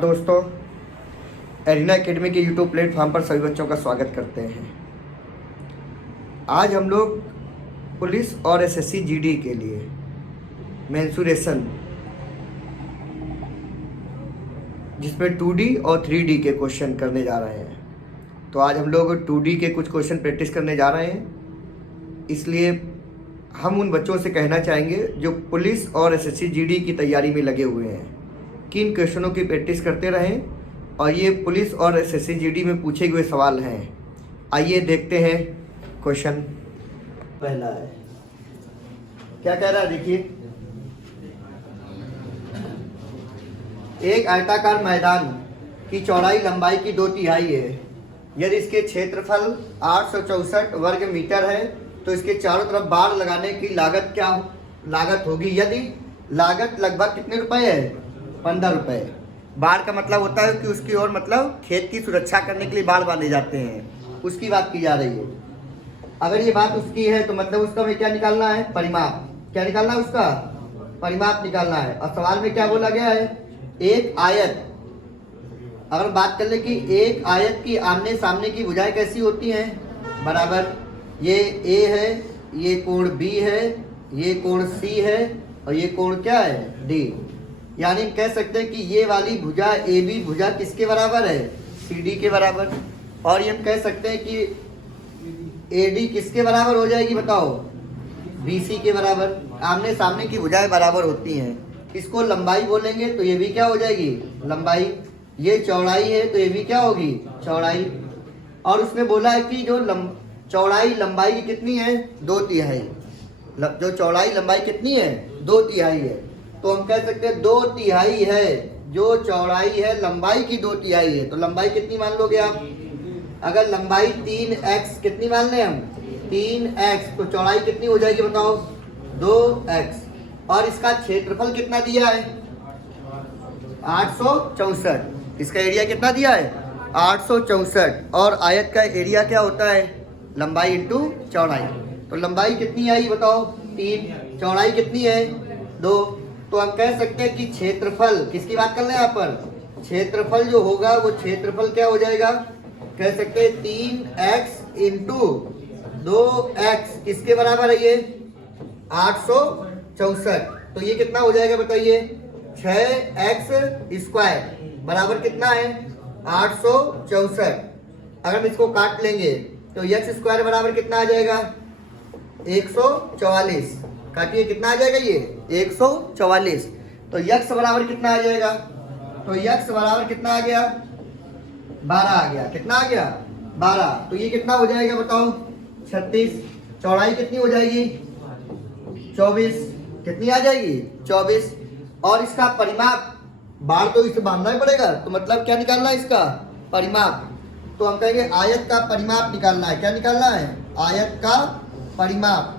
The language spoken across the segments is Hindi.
दोस्तों, एरिना एकेडमी के यूट्यूब प्लेटफॉर्म पर सभी बच्चों का स्वागत करते हैं। आज हम लोग पुलिस और एसएससी जीडी के लिए मेंसुरेशन, जिसमें 2D और 3D के क्वेश्चन करने जा रहे हैं। तो आज हम लोग 2D के कुछ क्वेश्चन प्रैक्टिस करने जा रहे हैं। इसलिए हम उन बच्चों से कहना चाहेंगे जो पुलिस और एसएससी जीडी की तैयारी में लगे हुए हैं कि इन क्वेश्चनों की प्रैक्टिस करते रहें। और ये पुलिस और एसएससी जीडी में पूछे हुए सवाल हैं। आइए देखते हैं। क्वेश्चन पहला है, क्या कह रहा है देखिए। एक आयताकार मैदान की चौड़ाई लंबाई की 2/3 है। यदि इसके क्षेत्रफल 864 वर्ग मीटर है तो इसके चारों तरफ बाड़ लगाने की लागत होगी। यदि लागत लगभग कितने रुपए है? 15 रुपए। बाड़ का मतलब होता है कि उसकी ओर मतलब खेत की सुरक्षा करने के लिए बाड़ बांधे जाते हैं, उसकी बात की जा रही है। अगर ये बात उसकी है तो मतलब उसका हमें क्या निकालना है? परिमाप। क्या निकालना है? उसका परिमाप निकालना है। और सवाल में क्या बोला गया है? एक आयत। अगर बात कर ले कि एक आयत की आमने सामने की भुजाएं कैसी होती हैं? बराबर। ये ए है, ये कोण बी है, ये कोण सी है और ये कोण क्या है? डी। यानी कह सकते हैं कि ये वाली भुजा ए बी भुजा किसके बराबर है? सी डी के बराबर। और ये हम कह सकते हैं कि ए डी किसके बराबर हो जाएगी? बताओ। बी सी के बराबर। आमने सामने की भुजाएं बराबर होती हैं। इसको लंबाई बोलेंगे तो ये भी क्या हो जाएगी? लंबाई। ये चौड़ाई है तो ये भी क्या होगी? चौड़ाई। और उसने बोला है कि जो चौड़ाई लंबाई की कितनी है? 2/3। जो चौड़ाई लंबाई कितनी है? 2/3 है। तो हम कह सकते हैं 2/3 है। जो चौड़ाई है लंबाई की 2/3 है। तो लंबाई कितनी मान लोगे आप? अगर लंबाई 3x कितनी मान लें हम? 3x, तो चौड़ाई कितनी हो जाएगी बताओ? 2x। और इसका क्षेत्रफल कितना दिया है? 864। इसका एरिया कितना दिया है? 864। और आयत का एरिया क्या होता है? लंबाई इंटू चौड़ाई। तो लंबाई कितनी आई बताओ? 3। चौड़ाई कितनी है? 2। तो हम कह सकते हैं कि क्षेत्रफल, किसकी बात कर रहे हैं यहाँ पर? क्षेत्रफल जो होगा वो क्षेत्रफल क्या हो जाएगा? कह सकते हैं 3x इंटू 2x किसके बराबर है? ये 864। तो ये कितना हो जाएगा बताइए? 6x² बराबर कितना है? 864। अगर हम इसको काट लेंगे तो x² बराबर कितना आ जाएगा? 144। काटिए, कितना आ जाएगा ये? 144। तो x बराबर कितना आ जाएगा? तो x बराबर कितना आ गया? 12 आ गया। कितना आ गया? 12। तो ये कितना हो जाएगा बताओ? 36। चौड़ाई कितनी हो जाएगी? 24। कितनी आ जाएगी? 24। और इसका परिमाप, बाड़ तो इसे बांधना ही पड़ेगा, तो मतलब क्या निकालना है? इसका परिमाप। तो हम कहेंगे आयत का परिमाप निकालना है। क्या निकालना है? आयत का परिमाप।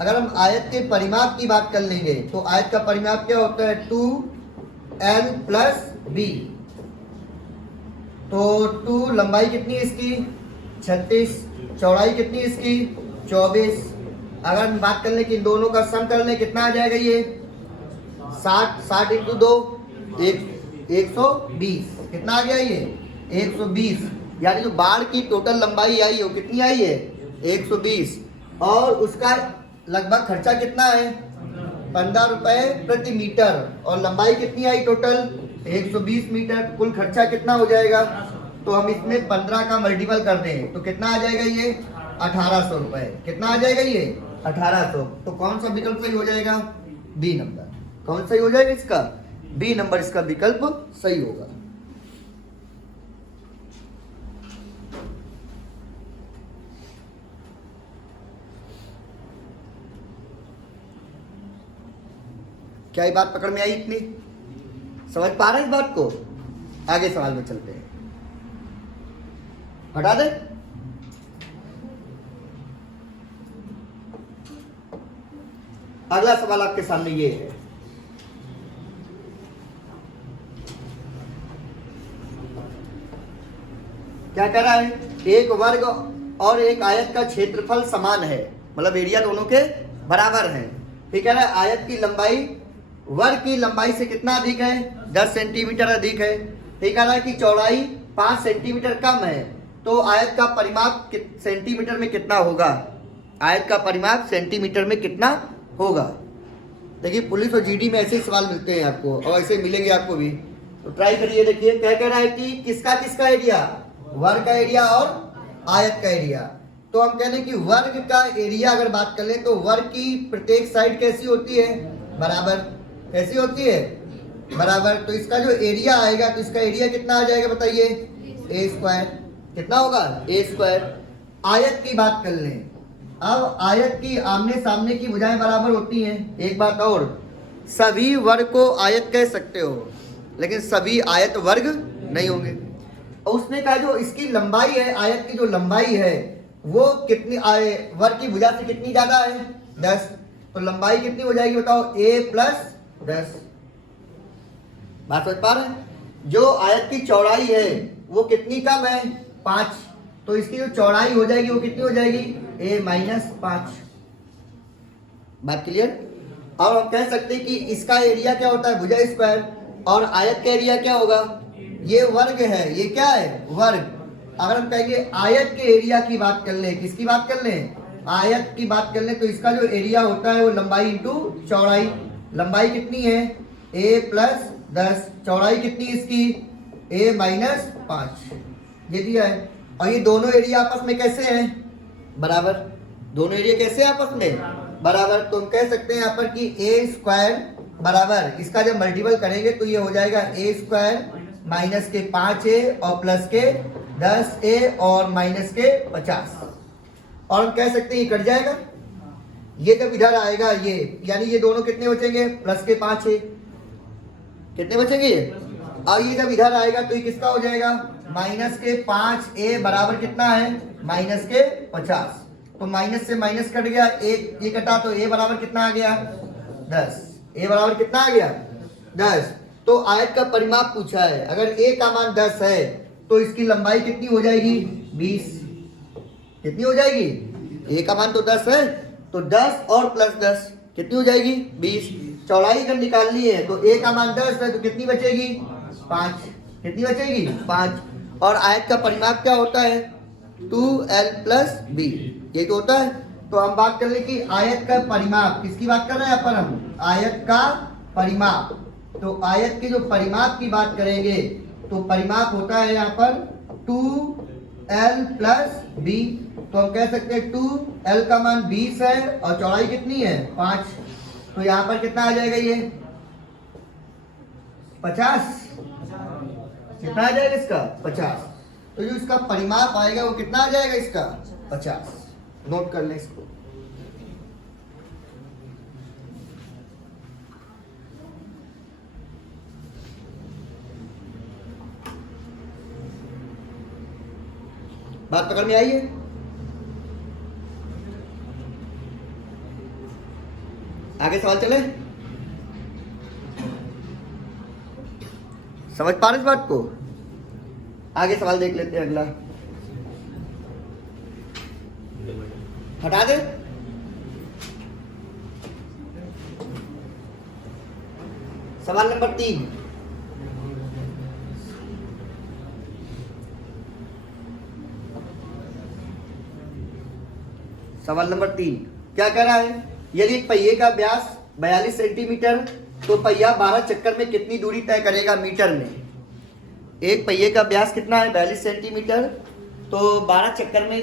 अगर हम आयत के परिमाप की बात कर लेंगे तो आयत का परिमाप क्या होता है? 2l + b। तो 2 लंबाई कितनी है इसकी? 36। चौड़ाई कितनी है इसकी? 24। अगर हम बात कर लें कि इन दोनों का सम कर लें, कितना आ जाएगा ये? 60 इंटू 2 120। कितना आ गया ये? 120। यानी जो बाड़ की टोटल लंबाई आई हो कितनी आई है? 120। और उसका लगभग खर्चा कितना है? 15 रुपए प्रति मीटर। और लंबाई कितनी आई टोटल? 120 मीटर। कुल खर्चा कितना हो जाएगा? तो हम इसमें 15 का मल्टीपल कर दें तो कितना आ जाएगा ये? 1800 रुपए। कितना आ जाएगा ये? 1800। तो कौन सा विकल्प सही हो जाएगा? B number. कौन सही हो जाएगा इसका? बी नंबर इसका विकल्प सही होगा। क्या ये बात पकड़ में आई? इतनी समझ पा रहे हैं इस बात को? आगे सवाल में चलते हैं। हटा दे। अगला सवाल आपके सामने ये है। क्या कह रहा है? एक वर्ग और एक आयत का क्षेत्रफल समान है, मतलब एरिया दोनों के बराबर है। ठीक है ना? आयत की लंबाई वर्ग की लंबाई से कितना अधिक है? 10 सेंटीमीटर अधिक है। ठीक है ना कि चौड़ाई 5 सेंटीमीटर कम है, तो आयत का परिमाप सेंटीमीटर में कितना होगा? आयत का परिमाप सेंटीमीटर में कितना होगा? देखिए पुलिस और जीडी में ऐसे ही सवाल मिलते हैं आपको, और ऐसे मिलेंगे आपको भी, तो ट्राई करिए। देखिए क्या कह रहा है कि किसका एरिया? वर्ग का एरिया और आयत का एरिया। तो हम कह रहे हैं कि वर्ग का एरिया अगर बात कर लें तो वर्ग की प्रत्येक साइड कैसी होती है? बराबर। कैसी होती है? बराबर। तो इसका जो एरिया आएगा तो इसका एरिया कितना आ जाएगा बताइए? ए स्क्वायर। कितना होगा? ए स्क्वायर। आयत की बात कर लें, अब आयत की आमने सामने की भुजाएं बराबर होती हैं। एक बात और, सभी वर्ग को आयत कह सकते हो, लेकिन सभी आयत वर्ग नहीं होंगे। और उसने कहा जो इसकी लंबाई है, आयत की जो लंबाई है वो कितनी वर्ग की भुजा से कितनी ज्यादा है? 10। तो लंबाई कितनी हो जाएगी बताओ? a plus 10। बात समझ पा रहे हैं? जो आयत की चौड़ाई है वो कितनी कम है? 5। तो इसकी जो चौड़ाई हो जाएगी वो कितनी हो जाएगी? a minus 5। बात क्लियर? और हम कह सकते हैं कि इसका एरिया क्या होता है? भुजा स्क्वायर। और आयत का एरिया क्या होगा? ये वर्ग है, ये क्या है? वर्ग। अगर हम कहेंगे आयत के एरिया की बात कर लें, किसकी बात कर लें? आयत की बात कर लें, तो इसका जो एरिया होता है वो लंबाई इंटू चौड़ाई। लंबाई कितनी है? a plus 10। चौड़ाई कितनी इसकी? a minus 5। ये दिया है। और ये दोनों एरिया आपस में कैसे हैं? बराबर। दोनों एरिया कैसे हैं आपस में? बराबर। तो हम कह सकते हैं यहाँ पर कि a स्क्वायर बराबर, इसका जब मल्टीपल करेंगे तो ये हो जाएगा a स्क्वायर माइनस के 5a और प्लस के 10a और माइनस के 50। और हम कह सकते हैं ये कट जाएगा, ये जब इधर आएगा ये, यानी ये दोनों कितने बचेंगे? प्लस के 5a। कितने बचेंगे ये? और ये जब इधर आएगा तो ये किसका हो जाएगा? माइनस के 5a बराबर कितना है? माइनस के 50। तो माइनस से माइनस कट गया, एक ये कटा, तो a बराबर कितना आ गया? 10। a बराबर कितना आ गया? 10। तो आयत का परिमाप पूछा है, अगर a का मान 10 है तो इसकी लंबाई कितनी हो जाएगी? 20। कितनी हो जाएगी? a का मान तो 10 है, तो 10 और प्लस 10 कितनी हो जाएगी? 20। चौड़ाई अगर निकालनी है तो a का मान 10 है तो कितनी बचेगी? 5। कितनी बचेगी? 5। और आयत का परिमाप क्या होता है? 2l plus b। ये तो होता है। तो हम बात कर ले कि आयत का परिमाप, किसकी बात कर रहे हैं यहाँ पर हम? आयत का परिमाप। तो आयत के जो परिमाप की बात करेंगे तो परिमाप होता है यहाँ पर 2l प्लस b। तो हम कह सकते हैं 2l का मान 20 है और चौड़ाई कितनी है? 5। तो यहाँ पर कितना आ जाएगा? ये 50। कितना आ जाएगा इसका? 50। तो जो इसका परिमाप आएगा वो कितना आ जाएगा इसका? 50। नोट कर लें इसको। बात पकड़ में आई है? आगे सवाल चले? समझ पा रहे इस बात को? आगे सवाल देख लेते हैं। अगला हटा दे। सवाल नंबर 3। सवाल नंबर 3 क्या कह रहा है? यदि एक पहिए का व्यास 42 सेंटीमीटर तो पहिया 12 चक्कर में कितनी दूरी तय करेगा मीटर में? एक पहिए का व्यास कितना है? 42 सेंटीमीटर। तो 12 चक्कर में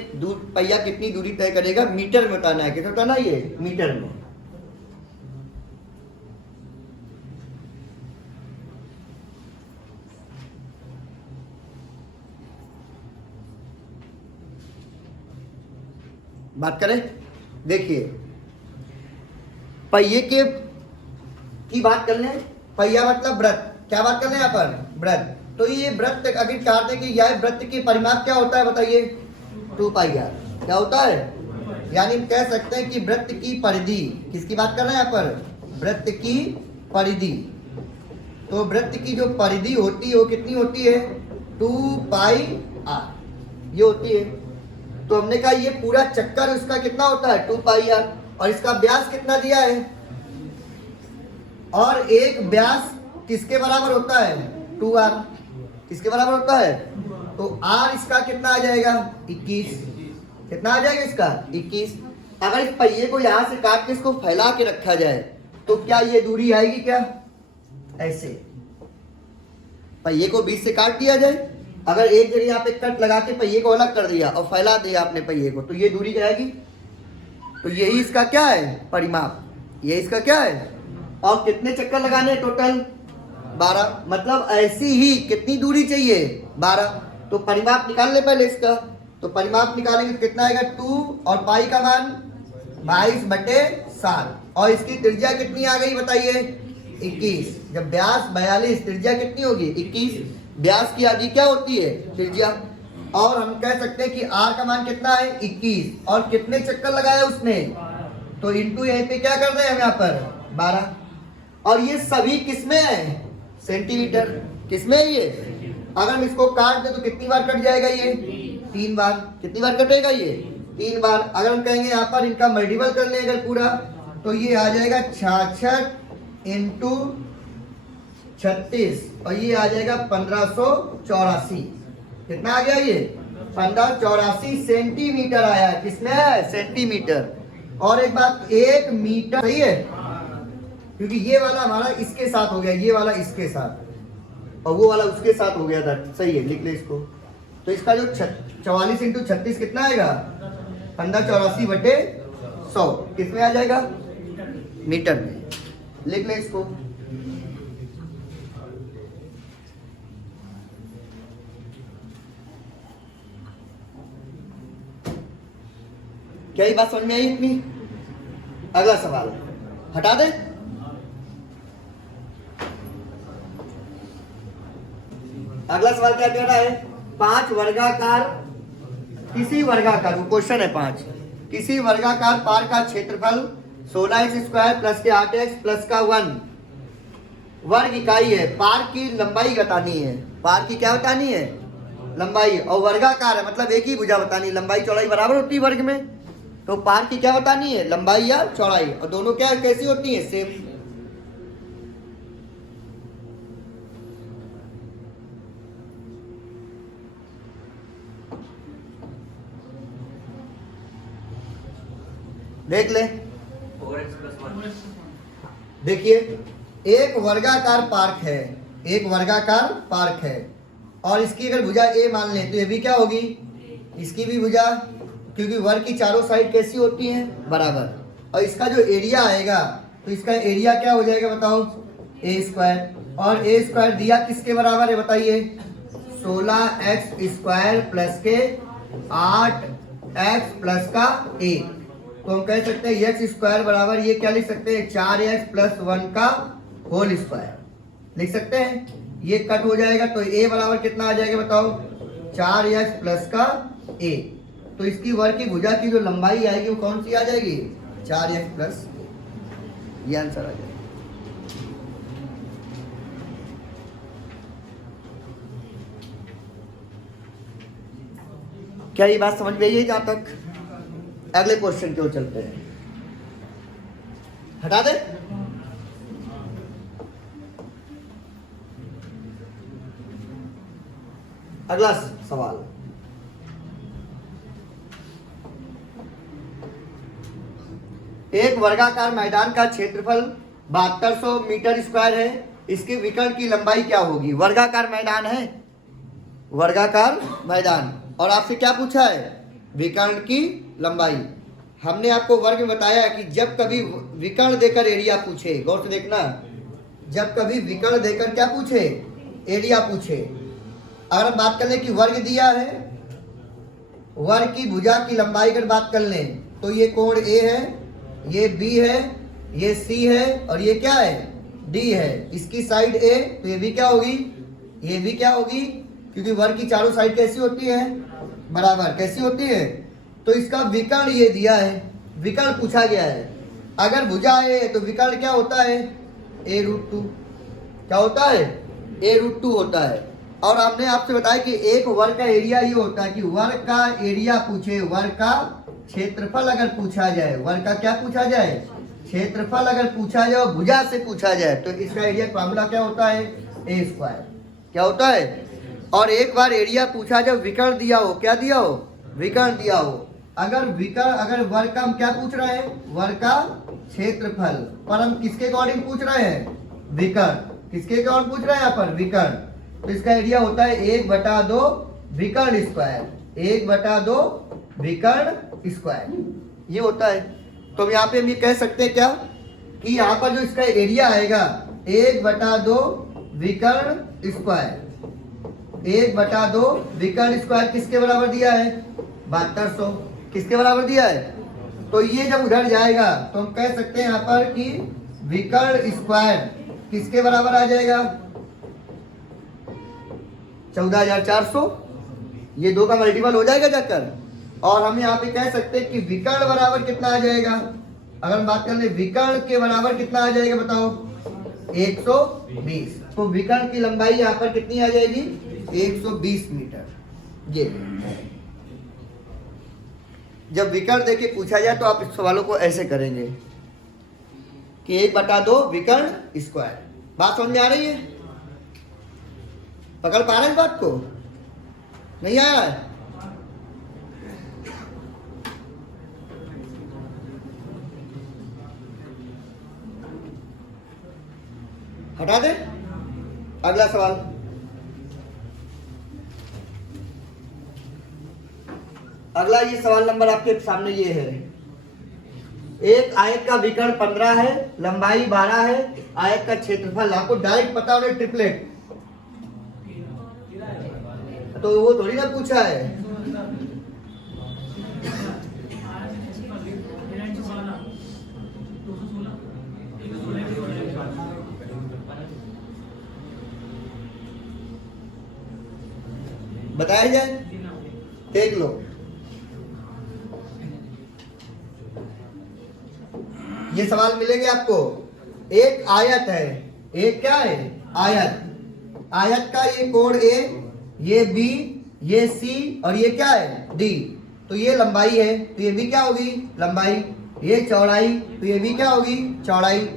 पहिया कितनी दूरी तय करेगा? मीटर में बताना है। कितना बताना? ये मीटर में। बात करें, देखिए पहिए के की बात कर लें। पहिया मतलब वृत्त। क्या बात कर रहे हैं यहाँ पर? वृत्त। तो ये वृत्त अगर कहते हैं कि यह वृत्त की परिमाप क्या होता है बताइए? 2πr। क्या होता है? यानी कह सकते हैं कि वृत्त की परिधि, किसकी बात कर रहे हैं यहाँ पर? वृत्त की परिधि। तो वृत्त की जो परिधि होती है वो कितनी होती है? 2πr ये होती है। तो हमने कहा ये पूरा चक्कर उसका कितना होता है? 2πr। और इसका व्यास कितना दिया है? और एक व्यास किसके बराबर होता है? 2r। किसके बराबर होता है? तो r इसका कितना आ जाएगा? 21। कितना आ जाएगा इसका? 21। अगर इस पहिए को यहां से काट के इसको फैला के रखा जाए तो क्या ये दूरी आएगी क्या? ऐसे पहिए को बीच से काट दिया जाए, अगर एक जगह यहाँ पे कट लगा के पहिए को अलग कर दिया और फैला दिया आपने पहिए को, तो ये दूरी क्या आएगी? तो यही इसका क्या है? परिमाप। ये इसका क्या है? और कितने चक्कर लगाने हैं टोटल? 12। मतलब ऐसी ही कितनी दूरी चाहिए? 12। तो परिमाप निकाल ले पहले इसका। तो परिमाप निकालेंगे तो कितना आएगा? 2 और पाई का मान 22/7। और इसकी त्रिज्या कितनी आ गई बताइए? 21। जब व्यास 42, त्रिज्या कितनी होगी? 21। व्यास की आधी क्या होती है? त्रिज्या। और हम कह सकते हैं कि r का मान कितना है? 21। और कितने चक्कर लगाया उसने? तो इंटू यहीं पे क्या कर रहे हैं हम यहाँ पर? 12। और ये सभी किसमें है? सेंटीमीटर। किसमें है ये? अगर हम इसको काट दे तो कितनी बार कट जाएगा ये? 3 बार। कितनी बार कटेगा ये? 3 बार। अगर हम कहेंगे यहाँ पर इनका मल्टीपल कर लें अगर पूरा, तो ये आ जाएगा 66 इंटू 36 और ये आ जाएगा 1584। कितना आ गया ये? 1584 सेंटीमीटर आया। किसमें है? सेंटीमीटर। और एक बात, 1 मीटर सही है, क्योंकि ये वाला हमारा इसके साथ हो गया, ये वाला इसके साथ और वो वाला उसके साथ हो गया था। सही है, लिख ले इसको। तो इसका जो 44 इंटू 36 कितना आएगा? 1584/100। किसमें आ जाएगा? मीटर में। लिख ले इसको। क्या ये बात समझ में आई इतनी? अगला सवाल हटा दे। अगला सवाल क्या कह रहा है? 5 वर्गाकार, किसी वर्गाकार, क्वेश्चन है 5, किसी वर्गाकार पार का क्षेत्रफल 16x² प्लस के 8x प्लस का 1 वर्ग इकाई है। पार की लंबाई बतानी है। पार की क्या बतानी है? लंबाई। और वर्गाकार है मतलब एक ही भुजा बतानी है। लंबाई चौड़ाई बराबर होती है वर्ग में, तो पार की क्या बतानी है? लंबाई या चौड़ाई। और दोनों क्या कैसी होती है? सेम। देख ले। देखिए, एक वर्गाकार पार्क है, एक वर्गाकार पार्क है और इसकी अगर भुजा ए मान लें तो ये भी क्या होगी? इसकी भी भुजा, क्योंकि वर्ग की चारों साइड कैसी होती हैं? बराबर। और इसका जो एरिया आएगा तो इसका एरिया क्या हो जाएगा बताओ? a²। और a² दिया किसके बराबर है बताइए? 16x² प्लस के 8x प्लस का 1। तो हम कह सकते हैं x² बराबर ये क्या लिख सकते हैं? 4x प्लस 1 का होल स्क्वायर लिख सकते हैं। ये कट हो जाएगा तो a बराबर कितना आ जाएगा बताओ? 4x प्लस का 1। तो इसकी वर्ग की भुजा की जो लंबाई आएगी वो कौन सी आ जाएगी? 4x plus. ये आंसर आ जाएगा। क्या ये बात समझ में आई है जहां तक? अगले क्वेश्चन की ओर चलते हैं। हटा दे। अगला सवाल, एक वर्गाकार मैदान का क्षेत्रफल 7200 मीटर स्क्वायर है। इसके विकर्ण की लंबाई क्या होगी? वर्गाकार मैदान है, वर्गाकार मैदान, और आपसे क्या पूछा है? विकर्ण की लंबाई। हमने आपको वर्ग में बताया कि जब कभी विकर्ण देकर एरिया पूछे, गौर से देखना, जब कभी विकर्ण देकर क्या पूछे? एरिया पूछे। अगर हम बात कर लें कि वर्ग दिया है, वर्ग की भुजा की लंबाई अगर बात कर लें तो ये कोण ए है, ये बी है, ये सी है और ये क्या है? डी है। इसकी साइड ए, तो ये भी क्या होगी? ये भी क्या होगी? क्योंकि वर्ग की चारों साइड कैसी होती है? बराबर। कैसी होती है? तो इसका विकर्ण ये दिया है, विकर्ण पूछा गया है। अगर भुजा ए तो विकर्ण क्या होता है? a√2। क्या होता है? a√2 होता है। और हमने आपसे बताया कि एक वर्ग का एरिया ये होता है कि वर्ग का एरिया पूछे, वर्ग का क्षेत्रफल अगर पूछा जाए, वर्ग का क्या पूछा जाए? क्षेत्रफल अगर पूछा जाए भुजा से पूछा जाए तो इसका एरिया फॉर्मूला क्या होता है, ए स्क्वायर। क्या होता है? और एक बार एरिया पूछा जाए विकर्ण दिया हो, क्या दिया हो, विकर्ण दिया हो। अगर वर्ग का हम क्या पूछ रहे हैं, वर्ग का क्षेत्रफल, पर हम किसके अकॉर्डिंग पूछ रहे हैं, विकर्ण। किसके अकॉर्डिंग पूछ रहे हैं यहाँ पर, विकर्ण। तो इसका एरिया होता है 1/2 विकर्ण स्क्वायर, 1/2 विकर्ण स्क्वायर, ये होता है। तो हम यहाँ पे हम ये कह सकते हैं क्या कि यहाँ पर जो इसका एरिया आएगा 1/2 विकर्ण स्क्वायर, 1/2 विकर्ण स्क्वायर किसके बराबर दिया है, 7200। किसके बराबर दिया है? तो ये जब उधर जाएगा तो हम कह सकते हैं यहाँ पर कि विकर्ण स्क्वायर किसके बराबर आ जाएगा, 14,400। ये 2 का मल्टीपल हो जाएगा जाकर। और हम यहाँ पे कह सकते हैं कि विकर्ण बराबर कितना आ जाएगा, अगर हम बात कर ले विकर्ण के बराबर कितना आ जाएगा बताओ, 120। तो विकर्ण की लंबाई यहाँ पर कितनी आ जाएगी, 120 मीटर। ये जब विकर्ण देके पूछा जाए तो आप इस सवालों को ऐसे करेंगे कि 1/2 विकर्ण स्क्वायर। बात समझ में आ रही है? पकड़ पा रहे हैं इस बात को? नहीं आ रहा है? हटा दे। अगला सवाल, अगला ये सवाल नंबर आपके सामने ये है। एक आयत का विकर्ण 15 है, लंबाई 12 है, आयत का क्षेत्रफल आपको डायरेक्ट पता होना, ट्रिपलेट। तो वो थोड़ी ना पूछा है। बताया जाए, देख लो। ये सवाल मिलेंगे आपको। एक आयत है, एक क्या है, आयत। आयत का ये कोण ए, ये बी, ये सी और ये क्या है, डी। तो ये लंबाई है, तो ये भी क्या होगी, लंबाई। ये चौड़ाई, तो ये भी क्या होगी, चौड़ाई।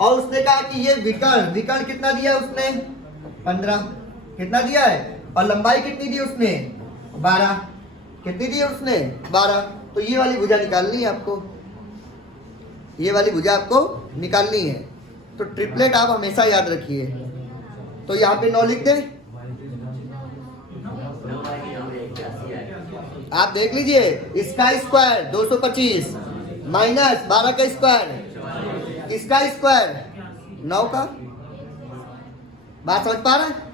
और उसने कहा कि ये विकर्ण, विकर्ण कितना दिया उसने, 15। कितना दिया है? और लंबाई कितनी दी उसने, 12। कितनी दी उसने, 12। तो ये वाली भुजा निकालनी है आपको, ये वाली भुजा आपको निकालनी है। तो ट्रिपलेट आप हमेशा याद रखिए। तो यहाँ पे 9 लिख दें, आप देख लीजिए। इसका स्क्वायर 225 माइनस 12 का स्क्वायर, इसका स्क्वायर 9 का। बात समझ पा रहे हैं?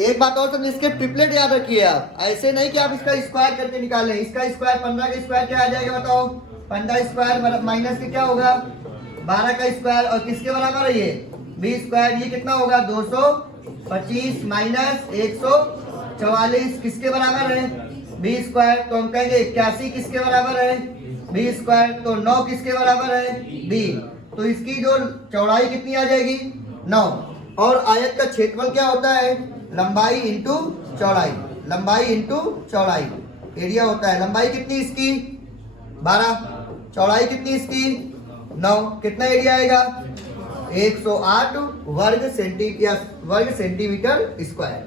एक बात और तो इसके ट्रिपलेट याद रखिए आप, ऐसे नहीं कि आप इसका स्क्वायर करके निकालें। इसका स्क्वायर 15 का स्क्वायर क्या आ जाएगा बताओ, 15 स्क्वायर माइनस के क्या होगा, 12 का स्क्वायर। और किसके बराबर है ये, 20 स्क्वायर। ये कितना होगा, 225 माइनस 144 किसके बराबर है, 20 स्क्वायर। तो हम कहेंगे 81 किसके बराबर है, 20 स्क्वायर। तो 9 किसके बराबर है, बी। तो इसकी जो चौड़ाई कितनी आ जाएगी, 9। और आयत का क्षेत्रफल क्या होता है, लंबाई इंटू चौड़ाई, लंबाई इंटू चौड़ाई। एरिया होता है, लंबाई कितनी इसकी 12, चौड़ाई कितनी इसकी 9। कितना एरिया आएगा, 108 वर्ग सेंटीमीटर स्क्वायर।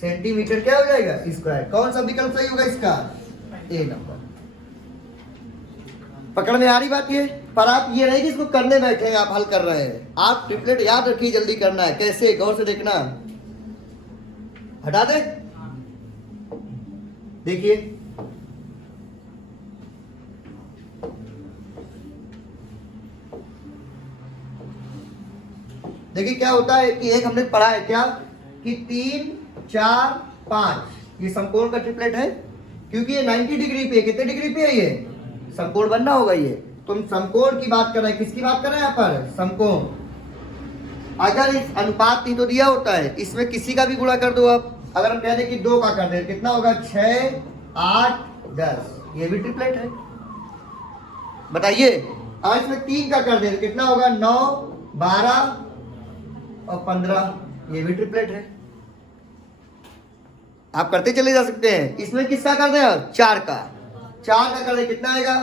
सेंटीमीटर क्या हो जाएगा, स्क्वायर। कौन सा विकल्प सही होगा इसका, ए नंबर। पकड़ में आ रही बात ये? पर आप ये नहीं कि इसको करने बैठे हैं, आप हल कर रहे हैं। आप ट्रिपलेट याद रखिए, जल्दी करना है। कैसे, गौर से देखना। हटा दे, देखिए। देखिए क्या होता है कि एक हमने पढ़ा है क्या कि 3, 4, 5 ये समकोण का ट्रिपलेट है। क्योंकि ये 90 डिग्री पे, कितने डिग्री पे है, ये समकोण बनना होगा। ये तुम समकोण की बात कर रहे हैं, किसकी बात कर रहे हैं यहाँ पर, समकोण। अगर इस अनुपात नहीं तो दिया होता है, इसमें किसी का भी गुणा कर दो आप। अगर हम कह दें कि 2 का कर दें, कितना होगा, 6, 8, 10। ये भी ट्रिपलेट है, बताइए। और इसमें 3 का कर दें, कितना होगा, 9, 12 और 15। ये भी ट्रिपलेट है। आप करते चले जा सकते हैं। इसमें किसका कर दें, 4 का। 4 का कर दें, कितना आएगा,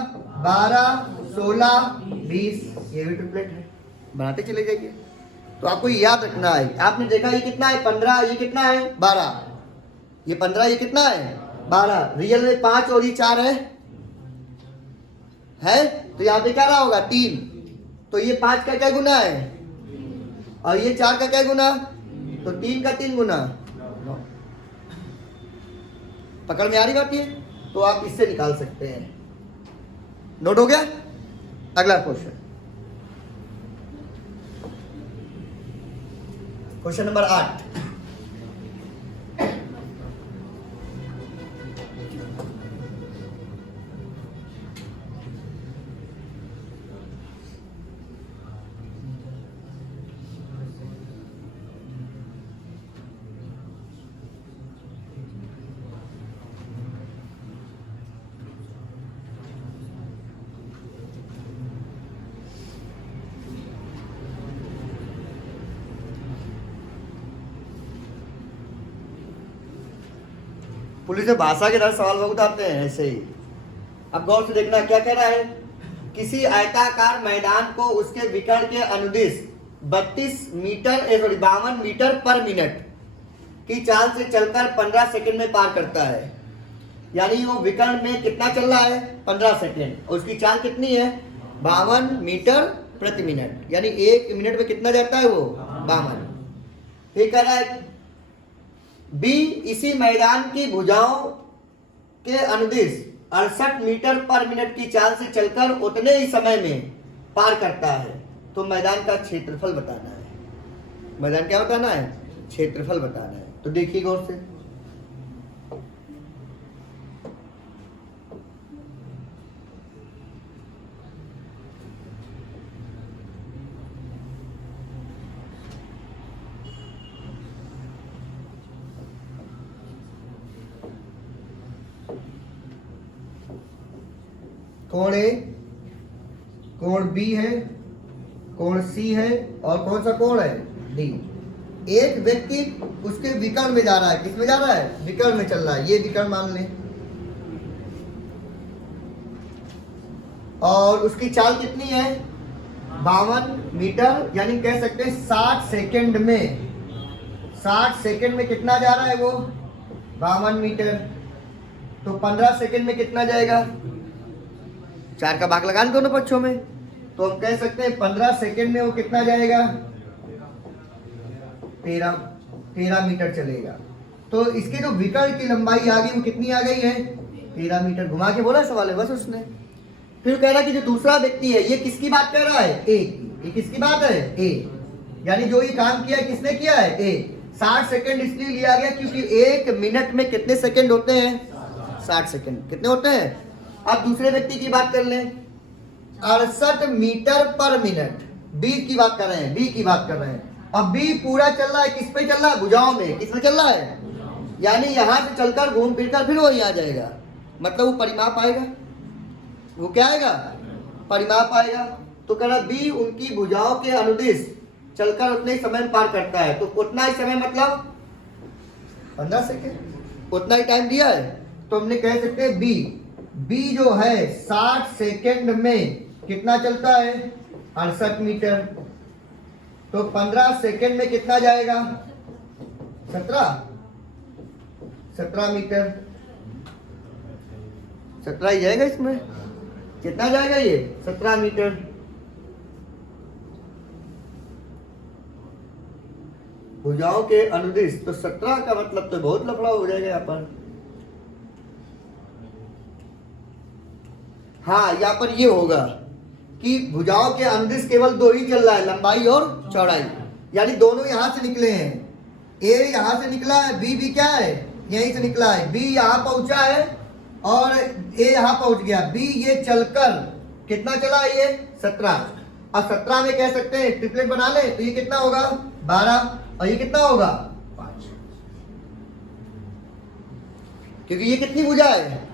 12, 16, 20। ये भी ट्रिपलेट है, बनाते चले जाइए। तो आपको याद रखना है, आपने देखा ये कितना है 15, ये कितना है 12, ये 15, ये कितना है 12, रियल में 5 और ये 4 है तो यहाँ पे क्या रहा होगा 3, तो ये 5 का क्या गुना है और ये 4 का क्या गुना, तो 3 का 3 गुना। पकड़ में आ रही बात ये, तो आप इससे निकाल सकते हैं। नोट हो गया। अगला क्वेश्चन, क्वेश्चन नंबर 8। पुलिस में भाषा के तरह सवाल बहुत आते हैं ऐसे ही। अब गौर से देखना क्या कह रहा है, किसी आयताकार मैदान को उसके विकर्ण के अनुदिश 52 मीटर पर मिनट की चाल से चलकर 15 सेकंड में पार करता है। यानी वो विकर्ण में कितना चल रहा है 15 सेकंड, और उसकी चाल कितनी है 52 मीटर प्रति मिनट, यानी 1 मिनट में कितना जाता है वो 52। फिर कह रहा है बी इसी मैदान की भुजाओं के अनुदिश 68 मीटर पर मिनट की चाल से चलकर उतने ही समय में पार करता है। तो मैदान का क्षेत्रफल बताना है। मैदान क्या बताना है, क्षेत्रफल बताना है। तो देखिए गौर से, कोण ए, कोण बी है, कोण सी है, और कौन सा कोण है डी। एक व्यक्ति उसके विकर्ण में जा रहा है, किस में जा रहा है विकर्ण में चल रहा है, ये विकर्ण मान लें, और उसकी चाल कितनी है 52 मीटर, यानी कह सकते हैं 60 सेकंड में, 60 सेकंड में कितना जा रहा है वो 52 मीटर। तो 15 सेकंड में कितना जाएगा, 4 का भाग लगा दोनों पक्षों में, तो हम कह सकते हैं 15 सेकंड में वो कितना जाएगा 13 मीटर चलेगा। तो इसकी जो विकर्ण की लंबाई आ गई वो कितनी आ गई है 13 मीटर। घुमा के बोला सवाल है बस उसने। फिर कह रहा कि जो दूसरा व्यक्ति है ये किसकी बात कर रहा है ए की, ये किसकी बात है ए, यानी जो ये काम किया किसने किया है ए। 60 सेकंड इसलिए लिया गया क्योंकि 1 मिनट में कितने सेकंड होते हैं 60 सेकंड, कितने होते हैं। अब दूसरे व्यक्ति की बात कर लें, 68 मीटर पर मिनट, बी की बात कर रहे हैं, बी की बात कर रहे हैं। अब बी पूरा चल रहा है, किस पे चल रहा है भुजाओं में, किस में चल रहा है, यानी यहां से चलकर घूम फिर कर फिर वो यहाँ जाएगा, मतलब वो परिमाप आएगा, वो क्या आएगा परिमाप आएगा। तो कह रहा बी उनकी भुजाओं के अनुदिश चलकर उतने ही समय में पार करता है। तो उतना ही समय मतलब 15 सेकेंड, उतना ही टाइम दिया है। तो हमने कह सकते हैं बी जो है 60 सेकंड में कितना चलता है 68 मीटर, तो 15 सेकंड में कितना जाएगा 17 मीटर, 17 ही जाएगा। इसमें कितना जाएगा ये 17 मीटर। भुजाओं के अनुदिश, तो 17 का मतलब तो बहुत लफड़ा हो जाएगा यहाँ पर। हाँ, यहाँ पर ये होगा कि भुजाओं के अनुदिश केवल 2 ही चल रहा है, लंबाई और चौड़ाई, यानी दोनों यहां से निकले हैं। ए यहां से निकला है, बी भी क्या है यहीं से निकला है, बी यहां पहुंचा है और ए यहां पहुंच गया। बी ये चलकर कितना चला है ये 17। अब 17 में कह सकते हैं ट्रिपलेट बना ले, तो ये कितना होगा 12 और ये कितना होगा 5, क्योंकि ये कितनी भुजा है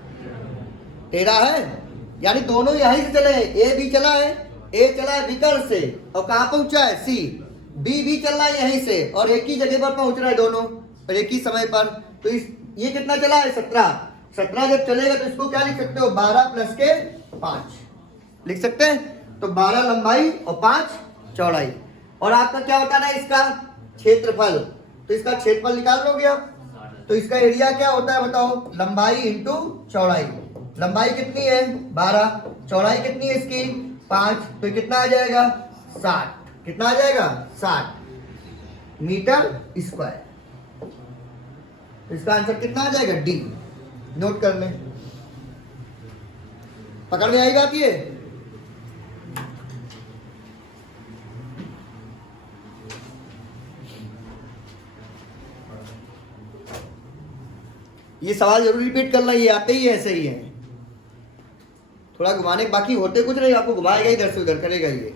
13 है, यानी दोनों यहीं से चले हैं। ए भी चला है, ए चला है विकर्ण से और कहां पहुंचा है सी। बी भी चल रहा है यहीं से और एक ही जगह पर पहुंच रहा है दोनों और एक ही समय पर। तो ये कितना चला है 17 जब चलेगा तो इसको क्या लिख सकते हो 12 प्लस के 5 लिख सकते हैं। तो 12 लंबाई और 5 चौड़ाई। और आपका क्या बताना है इसका क्षेत्रफल, तो इसका क्षेत्रफल निकाल लोगे आप। तो इसका एरिया क्या होता है बताओ, लंबाई इंटू चौड़ाई। लंबाई कितनी है 12, चौड़ाई कितनी है इसकी 5, तो कितना आ जाएगा 60। कितना आ जाएगा 60 मीटर स्क्वायर। तो इसका आंसर कितना आ जाएगा डी। नोट कर लें, पकड़ में आई बात ये। ये सवाल जरूर रिपीट करना, ये आते ही ऐसे ही है, थोड़ा घुमाने बाकी होते कुछ नहीं, आपको घुमाएगा इधर से उधर करेगा ये।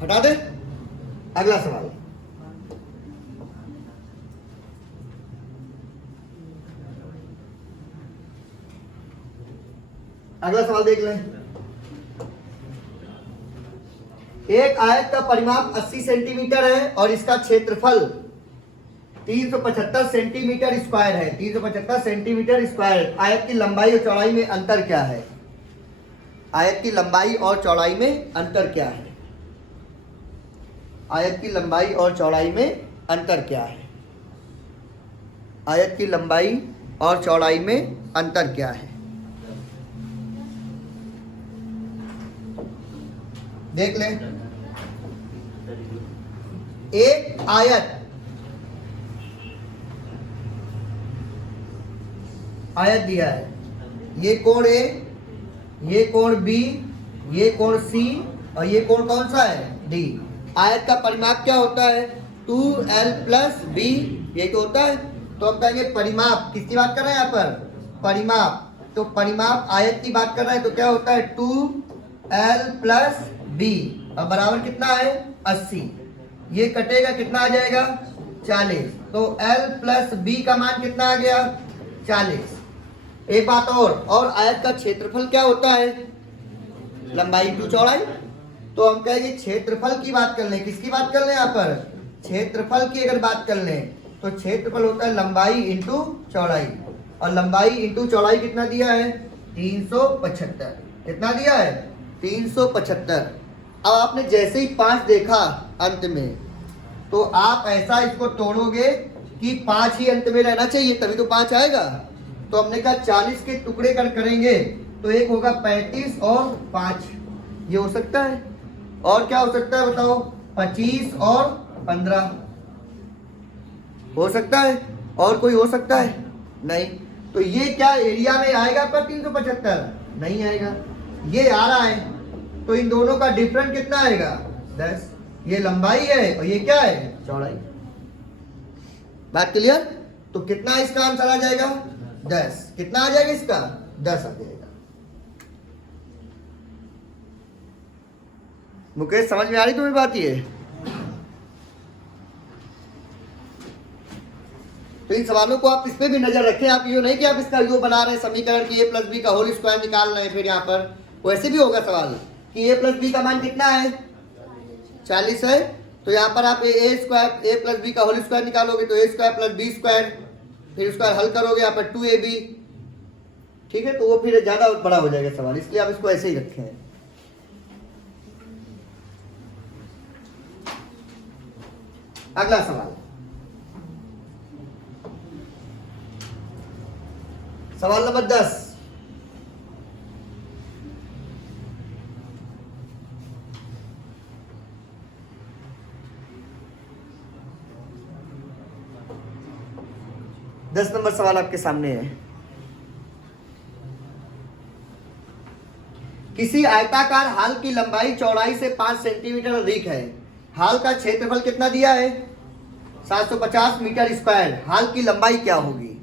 हटा दे। अगला सवाल, अगला सवाल देख लें। एक आयत का परिमाप 80 सेंटीमीटर है और इसका क्षेत्रफल 375 सेंटीमीटर स्क्वायर है। 375 सेंटीमीटर स्क्वायर। आयत की लंबाई और चौड़ाई में अंतर क्या है? आयत की लंबाई और चौड़ाई में अंतर क्या है? आयत की लंबाई और चौड़ाई में अंतर क्या है? आयत की लंबाई और चौड़ाई में अंतर क्या है? देख लें। एक आयत, आयत दिया है, ये कोण ए, ये कोण बी, ये कोण सी और ये कोण कौन सा है डी। आयत का परिमाप क्या होता है 2l प्लस बी, ये क्या होता है। तो हम कहेंगे परिमाप, किसकी बात कर रहे हैं यहाँ पर परिमाप, तो परिमाप आयत की बात कर रहे हैं, तो क्या होता है 2l प्लस बी और बराबर कितना है 80। ये कटेगा कितना आ जाएगा 40। तो l प्लस बी का मान कितना आ गया 40। एक बात और आयत का क्षेत्रफल क्या होता है लंबाई इंटू चौड़ाई। तो हम कहेंगे क्षेत्रफल की बात कर लें, किसकी बात कर लें यहाँ पर क्षेत्रफल की अगर बात कर लें तो क्षेत्रफल होता है लंबाई इंटू चौड़ाई, और लंबाई इंटू चौड़ाई कितना दिया है 375। कितना दिया है 375। अब आपने जैसे ही 5 देखा अंत में, तो आप ऐसा इसको तोड़ोगे कि 5 ही अंत में रहना चाहिए, तभी तो 5 आएगा। तो हमने कहा 40 के टुकड़े करेंगे तो एक होगा 35 और 5, ये हो सकता है। और क्या हो सकता है बताओ 25 और 15 हो सकता है। और कोई हो सकता है नहीं। तो ये क्या एरिया में आएगा पर 375 नहीं आएगा, ये आ रहा है। तो इन दोनों का डिफरेंस कितना आएगा 10। ये लंबाई है और ये क्या है चौड़ाई। बात क्लियर। तो कितना इसका आंसर आ जाएगा 10। कितना आ जाएगा इसका 10 आ जाएगा। मुकेश समझ में आ रही तुम्हें बात ये। तो इन सवालों को आप इस पे भी नजर रखें। आप ये नहीं कि आप इसका यो बना रहे हैं समीकरण की a प्लस बी का होल स्क्वायर निकाल रहे हैं, फिर यहाँ पर वैसे भी होगा सवाल कि a प्लस बी का मान कितना है 40 है। तो यहाँ पर आप a प्लस बी का होल स्क्वायर निकालोगे तो a square plus b square, फिर उसका हल करोगे यहाँ पर 2ab। ठीक है, तो वो फिर ज्यादा बड़ा हो जाएगा सवाल, इसलिए आप इसको ऐसे ही रखे हैं। अगला सवाल, सवाल नंबर 10। दस नंबर सवाल आपके सामने है। किसी आयताकार हाल की लंबाई चौड़ाई से 5 सेंटीमीटर अधिक है। हाल का क्षेत्रफल कितना दिया है 750 मीटर स्क्वायर। हाल की लंबाई क्या होगी,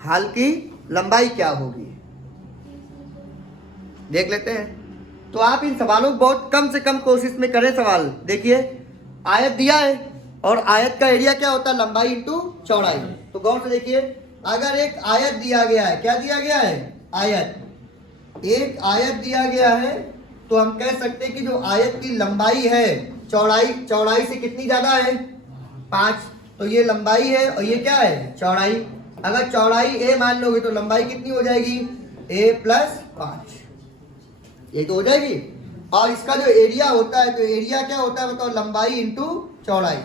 हाल की लंबाई क्या होगी देख लेते हैं। तो आप इन सवालों को बहुत कम से कम कोशिश में करें सवाल। देखिए आयत दिया है और आयत का एरिया क्या होता है लंबाई इंटू चौड़ाई। तो गौर से देखिए, अगर एक आयत दिया गया है, क्या दिया गया है आयत, एक आयत दिया गया है तो हम कह सकते हैं कि जो आयत की लंबाई है चौड़ाई से कितनी ज्यादा है 5। तो ये लंबाई है और ये क्या है चौड़ाई। अगर चौड़ाई a मान लोगे तो लंबाई कितनी हो जाएगी a प्लस 5, ये तो हो जाएगी। और इसका जो एरिया होता है तो एरिया क्या होता है बताओ, लंबाई इंटू चौड़ाई।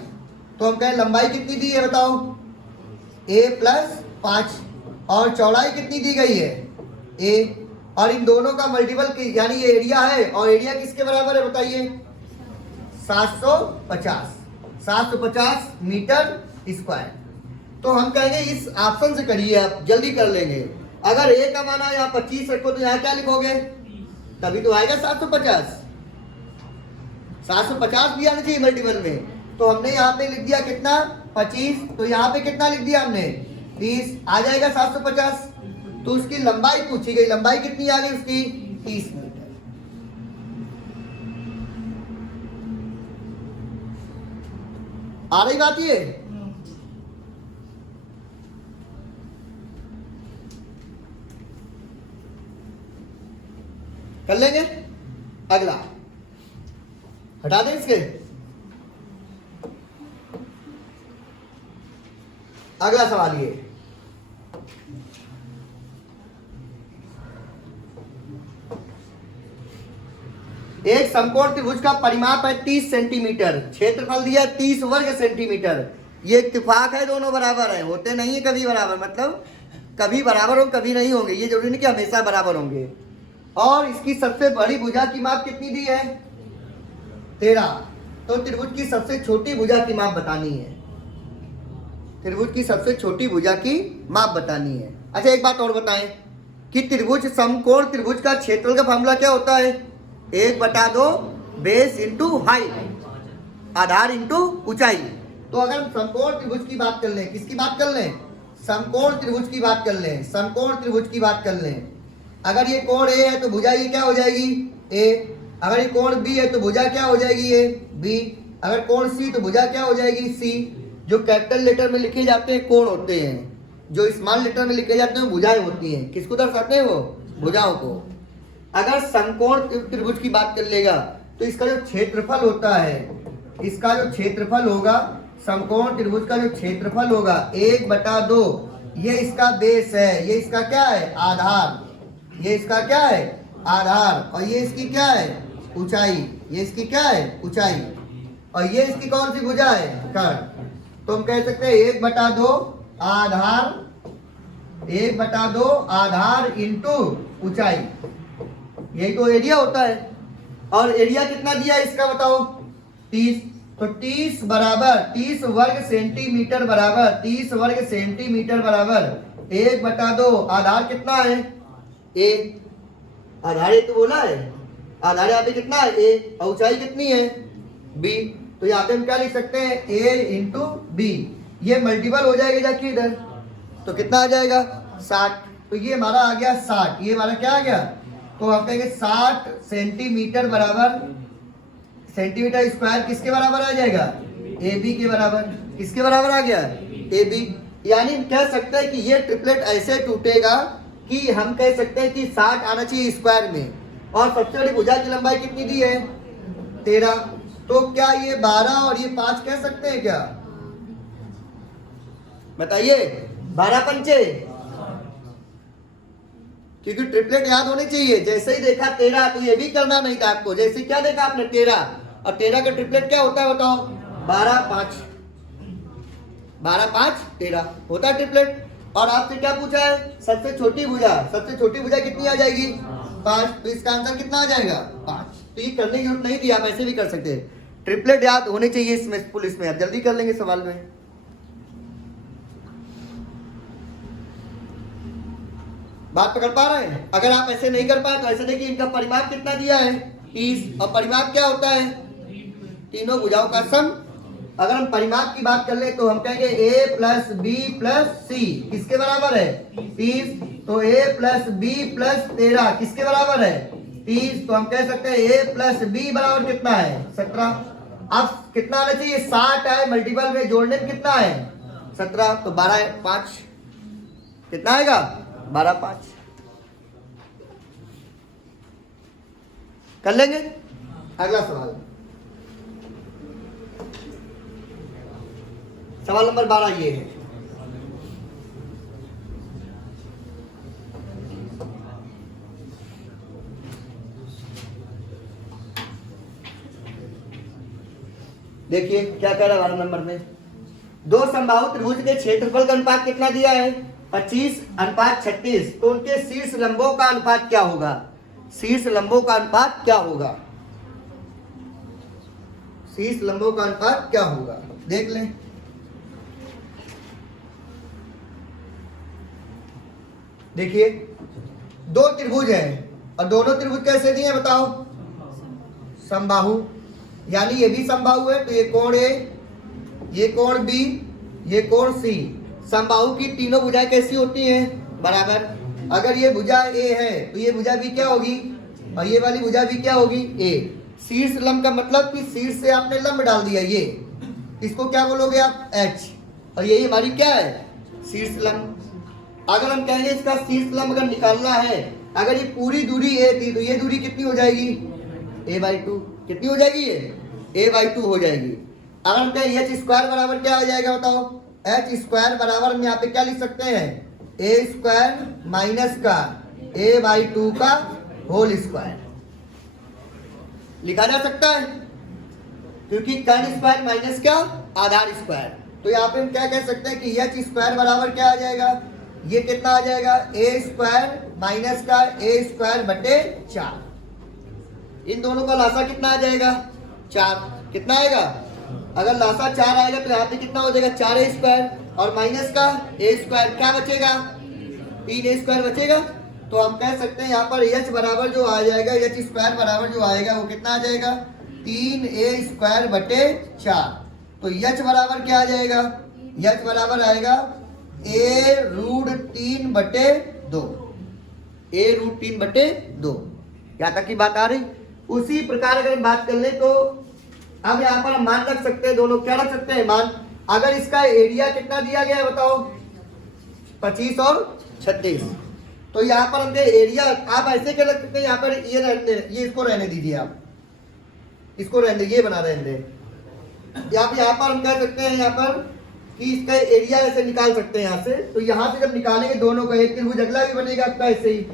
तो हम कहें लंबाई कितनी दी है बताओ a प्लस 5 और चौड़ाई कितनी दी गई है a, और इन दोनों का मल्टीपल यानी ये एरिया है और एरिया किसके बराबर है बताइए 750 मीटर स्क्वायर। तो हम कहेंगे इस ऑप्शन से करिए, आप जल्दी कर लेंगे। अगर a का माना यहाँ 25 रखो तो यहाँ क्या लिखोगे, तभी तो आएगा 750 भी आना चाहिए मल्टीपल में। तो हमने यहाँ पे लिख दिया कितना 25, तो यहाँ पे कितना लिख दिया हमने 30, आ जाएगा 750। तो उसकी लंबाई पूछी गई, लंबाई कितनी आ गई उसकी 30 मीटर। आ रही बात ये। कर लेंगे। अगला हटा दें इसके। अगला सवाल ये, एक समकोण त्रिभुज का परिमाप है 30 सेंटीमीटर, क्षेत्रफल दिया 30 वर्ग सेंटीमीटर। ये इत्तेफाक है दोनों बराबर है, होते नहीं है कभी बराबर, मतलब कभी बराबर हो कभी नहीं होंगे, ये जरूरी नहीं कि हमेशा बराबर होंगे। और इसकी सबसे बड़ी भुजा की माप कितनी दी है 13। तो त्रिभुज की सबसे छोटी भुजा की माप बतानी है, त्रिभुज की सबसे छोटी भुजा की माप बतानी है। अच्छा एक बात और बताएं कि त्रिभुज समकोण त्रिभुज का क्षेत्रफल का फार्मूला क्या होता है 1/2 बेस इंटू हाइट, आधार इंटू ऊंचाई। तो अगर हम समकोण त्रिभुज की बात कर लें, किसकी बात कर लें समकोण त्रिभुज की बात कर लें, समकोण त्रिभुज की बात कर लें। अगर ये कोण A है तो भुजा ये क्या हो जाएगी A, अगर ये कोण B है तो भुजा क्या हो जाएगी ये B, अगर कोण C तो भुजा क्या हो जाएगी C। जो कैपिटल लेटर में लिखे जाते हैं कोण होते हैं, जो स्मॉल लेटर में लिखे जाते हैं भुजाएं होती हैं। किसको दर्शाते हैं वो भुजाओं को। अगर समकोण त्रिभुज की बात कर लेगा तो इसका जो क्षेत्रफल होता है, इसका जो क्षेत्रफल होगा समकोण त्रिभुज का जो क्षेत्रफल होगा 1/2, ये इसका बेस है, ये इसका क्या है आधार, ये इसका क्या है आधार, और ये इसकी क्या है ऊंचाई, ये इसकी क्या है ऊंचाई, और ये इसकी कौन सी भुजा है कर्ण। तो हम कह सकते हैं 1/2 आधार, 1/2 आधार इंटू ऊंचाई, यही तो एरिया होता है। और एरिया कितना दिया इसका बताओ 30, तो 30 बराबर 30 वर्ग सेंटीमीटर बराबर 30 वर्ग सेंटीमीटर बराबर 1/2 आधार कितना है A, आधार ये तो बोला है, आधार यहाँ पे कितना है A और ऊंचाई कितनी है B। तो यहाँ पे हम क्या लिख सकते हैं A इंटू B, ये मल्टीपल हो जाएगा जाके इधर, तो कितना आ जाएगा 60। तो ये हमारा आ गया 60, ये हमारा क्या आ गया, तो हम कहेंगे 60 सेंटीमीटर बराबर सेंटीमीटर स्क्वायर किसके बराबर आ जाएगा AB के बराबर। किसके बराबर आ गया AB। यानी कह सकते हैं कि ये ट्रिपलेट ऐसे टूटेगा कि हम कह सकते हैं कि 60 आना चाहिए स्क्वायर में। और सबसे बड़ी भुजा की लंबाई कितनी दी है 13, तो क्या ये 12 और ये 5 कह सकते हैं क्या बताइए 12 पंचे, क्योंकि ट्रिपलेट याद होने चाहिए। जैसे ही देखा 13 तो ये भी करना नहीं था आपको, जैसे क्या देखा आपने 13 और 13 का ट्रिपलेट क्या होता है बताओ 12 5, 12 5 13 होता है ट्रिपलेट। और आपसे क्या पूछा है सबसे छोटी भुजा, सबसे छोटी भुजा कितनी आ जाएगी 5, तो इसका आंसर कितना आ जाएगा 5। तो ये करने की जरूरत नहीं थी, आप ऐसे भी कर सकते हैं। ट्रिपलेट याद होने चाहिए इसमें पुलिस में, आप जल्दी कर लेंगे सवाल में। बात पकड़ पा रहे हैं। अगर आप ऐसे नहीं कर पाए तो ऐसे देखिए इनका परिमाप कितना दिया है 30, और परिमाप क्या होता है तीनों भुजाओं का सम। अगर हम परिमाप की बात कर ले तो हम कहेंगे A plus B plus C किसके बराबर है 30, तो A प्लस B प्लस 13 किसके बराबर है 30, तो हम कह सकते हैं A प्लस B बराबर कितना है 17। अब कितना आना चाहिए 60 है, मल्टीपल में जोड़ने में कितना है 17, तो 12 5 कितना आएगा 12 5। कर लेंगे। अगला सवाल, सवाल नंबर 12 ये है, देखिए क्या कह रहा है 12 नंबर में, दो समबाहु त्रिभुज के क्षेत्रफल का अनुपात कितना दिया है, 25:36। तो उनके शीर्ष लंबों का अनुपात क्या होगा, शीर्ष लंबों का अनुपात क्या होगा, शीर्ष लंबों का अनुपात क्या होगा, देख लें। देखिए दो त्रिभुज है और दोनों त्रिभुज कैसे दिए बताओ, समबाहु, यानी ये भी समबाहु है, तो ये कोण ए, ये कोण बी, ये कोण सी। समबाहु की तीनों भुजाएं कैसी होती हैं, बराबर। अगर ये भुजा ए है तो ये भुजा भी क्या होगी, और ये वाली भुजा भी क्या होगी, ए। शीर्ष लंब का मतलब कि शीर्ष से आपने लंब डाल दिया, ये इसको क्या बोलोगे आप, एच, और यही हमारी क्या है, शीर्ष लंब। अगर हम कहेंगे इसका शीर्ष लंब अगर निकालना है, अगर ये पूरी दूरी ए थी तो ये दूरी कितनी हो जाएगी, a/2। कितनी हो जाएगी, ये a/2 हो जाएगी। अगर हम कहें एच स्क्वायर बराबर क्या हो जाएगा बताओ, एच स्क्वायर बराबर हम यहाँ पे क्या लिख सकते हैं, ए स्क्वायर माइनस का a/2 का होल स्क्वायर लिखा जा सकता है, क्योंकि कर्ण स्क्वायर माइनस क्या, आधार स्क्वायर। तो यहाँ पे हम क्या कह सकते हैं कि एच स्क्वायर बराबर क्या आ जाएगा, ये कितना आ जाएगा, ए स्क्वायर माइनस का ए स्क्वायर बटे 4। इन दोनों का लासा कितना आ जाएगा, 4। कितना आएगा, अगर लासा 4 आएगा तो यहाँ पे कितना हो जाएगा, 4a स्क्वायर, और माइनस का a स्क्वायर, क्या बचेगा, 3a स्क्वायर बचेगा। तो हम कह सकते हैं यहाँ पर h बराबर जो आ जाएगा, h स्क्वायर बराबर जो आएगा वो कितना आ जाएगा, 3a स्क्वायर बटे 4। तो h बराबर क्या आ जाएगा, h बराबर आएगा a√3 बटे 2, a√3 बटे 2। यहाँ तक की बात आ रही। उसी प्रकार अगर बात कर ले तो अब यहाँ पर हम मान रख सकते हैं, दोनों क्या रख सकते हैं मान। अगर इसका एरिया कितना दिया गया है बताओ, 25 और 36, तो यहाँ पर हमने एरिया, आप ऐसे क्या रख सकते हैं, यहाँ पर ये रहने, ये इसको रहने दीजिए, आप इसको रहने, ये बना रहने दे। यहाँ पर हम कह सकते हैं यहाँ पर कि इसका एरिया ऐसे निकाल सकते हैं यहाँ से। तो यहाँ से जब निकालेंगे दोनों का, एक त्रिभुज अगला भी बनेगा आपका ऐसे ही।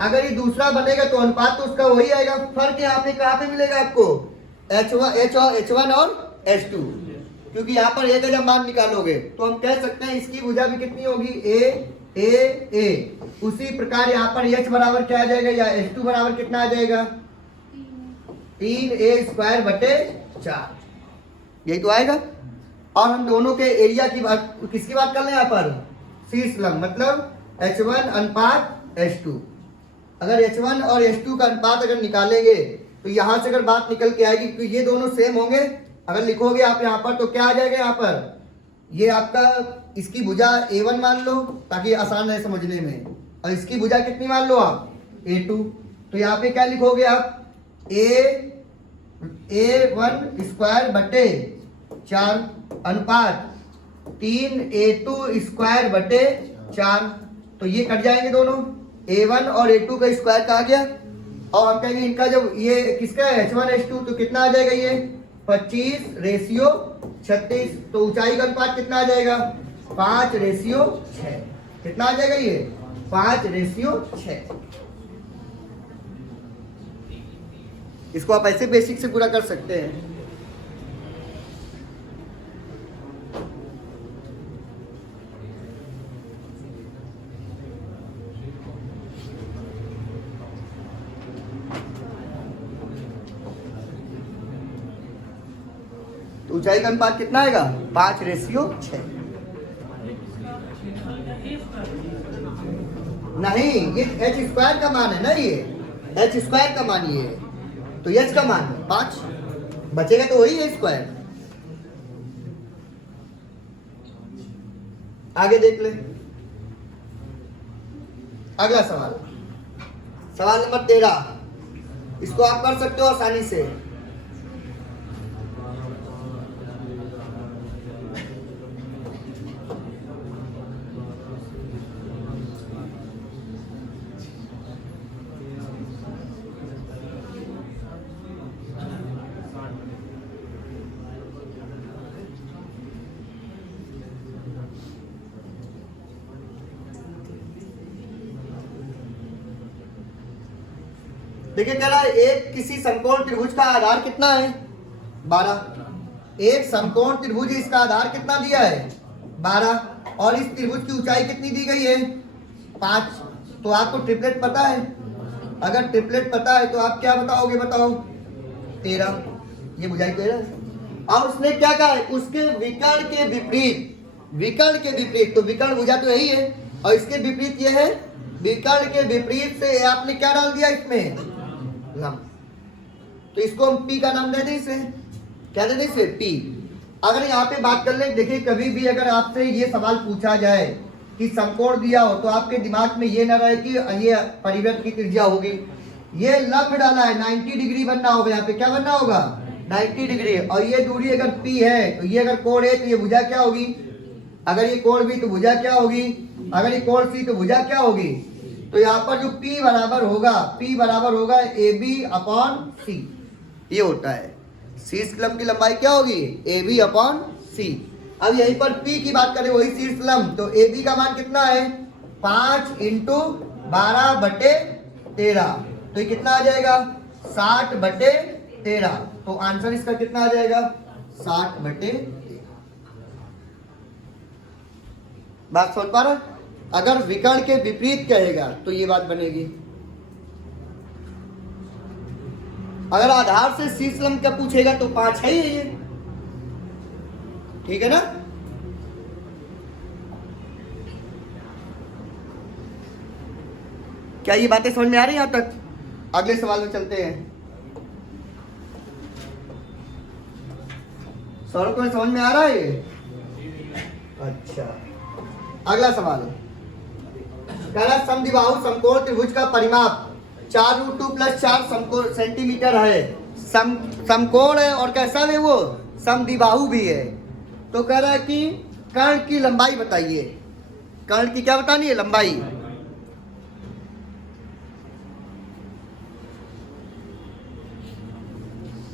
अगर ये दूसरा बनेगा तो अनुपात तो उसका वही आएगा। फर्क यहाँ पे कहाँ पे मिलेगा आपको, H1 और H2, क्योंकि यहाँ पर एक जब मान निकालोगे तो हम कह सकते हैं इसकी भुजा भी कितनी होगी, A। उसी प्रकार यहाँ पर H बराबर क्या आ जाएगा, या H2 बराबर कितना आ जाएगा, 3a स्क्वायर बटे 4, यही तो आएगा। और हम दोनों के एरिया की बात, किसकी बात कर रहे हैं यहाँ पर, शीर्ष लंब, मतलब H1 अनुपात H2। अगर H1 और H2 का अनुपात अगर निकालेंगे तो यहाँ से अगर बात निकल के आएगी तो ये दोनों सेम होंगे। अगर लिखोगे आप यहाँ पर तो क्या आ जाएगा, यहाँ पर ये आपका, इसकी भुजा A1 मान लो ताकि आसान रहे समझने में, और इसकी भुजा कितनी मान लो आप, A2। तो यहाँ पे क्या लिखोगे आप, A1 स्क्वायर बटे 4 अनुपात 3a2 स्क्वायर बटे 4। तो ये कट जाएंगे दोनों, A1 और A2 का स्क्वायर कहा गया। और हम कहेंगे इनका जब ये किसका है, H1 H2, तो कितना आ जाएगा, ये 25:36। तो ऊंचाई का अनुपात कितना आ जाएगा, 5:6। कितना आ जाएगा ये, 5:6। इसको आप ऐसे बेसिक से पूरा कर सकते हैं। तो ऊंचाई का अनुपात कितना आएगा, 5:6। नहीं, ये H स्क्वायर का मान है ना, ये H स्क्वायर का मान ये है, तो H का मान 5 बचेगा, तो वही है स्क्वायर। आगे देख ले अगला सवाल, सवाल नंबर 13। इसको आप कर सकते हो आसानी से। देखिए कह रहा है एक किसी समकोण त्रिभुज का आधार कितना है 12। एक समकोण त्रिभुज इसका आधार कितना दिया है 12 और इस त्रिभुज की ऊंचाई कितनी दी गई है 5। तो आपको ट्रिपलेट पता है, अगर ट्रिपलेट पता है तो आप क्या बताओगे बताओ 13, ये बुझाई 13। और उसने क्या कहा है उसके विकर्ण के विपरीत, विकर्ण के विपरीत, तो विकर्ण भुजा तो यही है और इसके विपरीत ये है, विकर्ण के विपरीत से आपने क्या डाल दिया इसमें लंब, तो इसको हम पी का नाम दे दें, इसे क्या दे दें इसे पी। अगर यहाँ पे बात कर ले, देखिए कभी भी अगर आपसे ये सवाल पूछा जाए कि समकोण दिया हो तो आपके दिमाग में ये ना रहे कि ये परिवृत्त की त्रिज्या होगी, ये लंब डाला है 90 डिग्री बनना होगा, यहाँ पे क्या बनना होगा 90 डिग्री, और ये दूरी अगर P है तो ये अगर कोण है तो ये भुजा क्या होगी, अगर ये कोण B तो भुजा क्या होगी, अगर ये कोण C तो भुजा क्या होगी। तो यहाँ पर जो P बराबर होगा AB अपॉन C, ये होता है शीर्ष लंब की लंबाई क्या होगी AB अपॉन C। अब यहीं पर P की बात करें वही शीर्ष लंब, तो AB का मान कितना है 5 इंटू 12/13, तो ये कितना आ जाएगा 60/13, तो आंसर इसका कितना आ जाएगा 60/13। बात समझ पा रहा, अगर विकर्ण के विपरीत कहेगा तो ये बात बनेगी। अगर आधार से शीर्ष लंब का पूछेगा तो 5 है ही ये, ठीक है ना। क्या ये बातें समझ में आ रही है यहां तक? अगले सवाल में चलते हैं। सवाल को समझ में आ रहा है ये? अच्छा, अगला सवाल कह रहा समद्विबाहु समकोण त्रिभुज का परिमाप 4√2 + 4 सेंटीमीटर है। समकोण है और कैसा है वो समद्विबाहु भी है। तो कह रहा है कि कर्ण की लंबाई बताइए, कर्ण की क्या बतानी है लंबाई।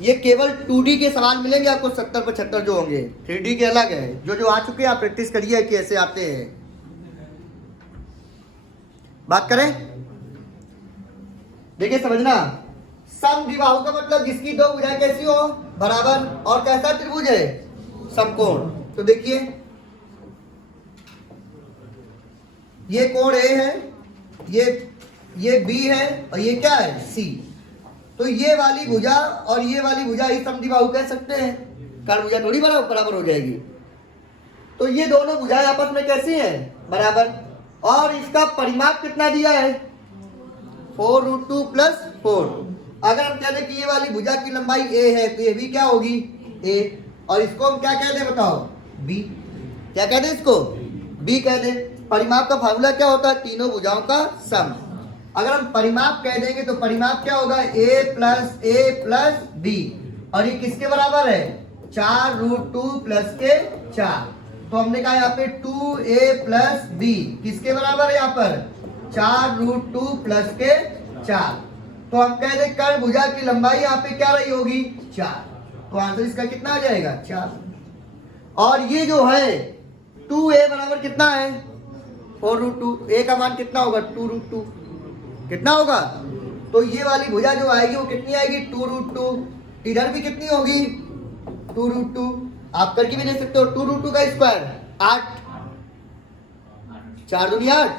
ये केवल 2D के सवाल मिलेंगे आपको 70-75 जो होंगे, 3D के अलग है। जो आ चुके हैं आप प्रैक्टिस करिए कि ऐसे आते हैं। बात करें, देखिए समझना, समद्विबाहु का मतलब जिसकी दो भुजाएं कैसी हो बराबर, और कैसा त्रिभुज है समकोण। तो देखिए ये कोण A है, ये B है और ये क्या है C। तो ये वाली भुजा और ये वाली भुजा ही समद्विबाहु कह सकते हैं, कारण भुजा थोड़ी बराबर हो जाएगी। तो ये दोनों भुजाएं आपस में कैसी हैं बराबर, और इसका परिमाप कितना दिया है 4√2 + 4। अगर हम कह दें कि ये वाली भुजा की लंबाई A है तो ये भी क्या होगी A, और इसको हम क्या कह दें बताओ B, क्या कह दें इसको B कह दें। परिमाप का फार्मूला क्या होता है तीनों भुजाओं का सम। अगर हम परिमाप कह देंगे तो परिमाप क्या होगा A + B, और ये किसके बराबर है 4√2 + 4। तो हमने कहा यहाँ पे 2A + B किसके बराबर है यहाँ पर 4√2 + 4। तो हम कह दें कर्ण भुजा की लंबाई यहाँ पे क्या रही होगी 4, तो आंसर इसका कितना आ जाएगा 4। और ये जो है 2A बराबर कितना है 4√2, A का मान कितना होगा 2√2, कितना होगा। तो ये वाली भुजा जो आएगी वो कितनी आएगी 2√2, इधर भी कितनी होगी 2√2, आप करके भी ले सकते हो। 2√2 का स्क्वायर 8, 4 दूनी 8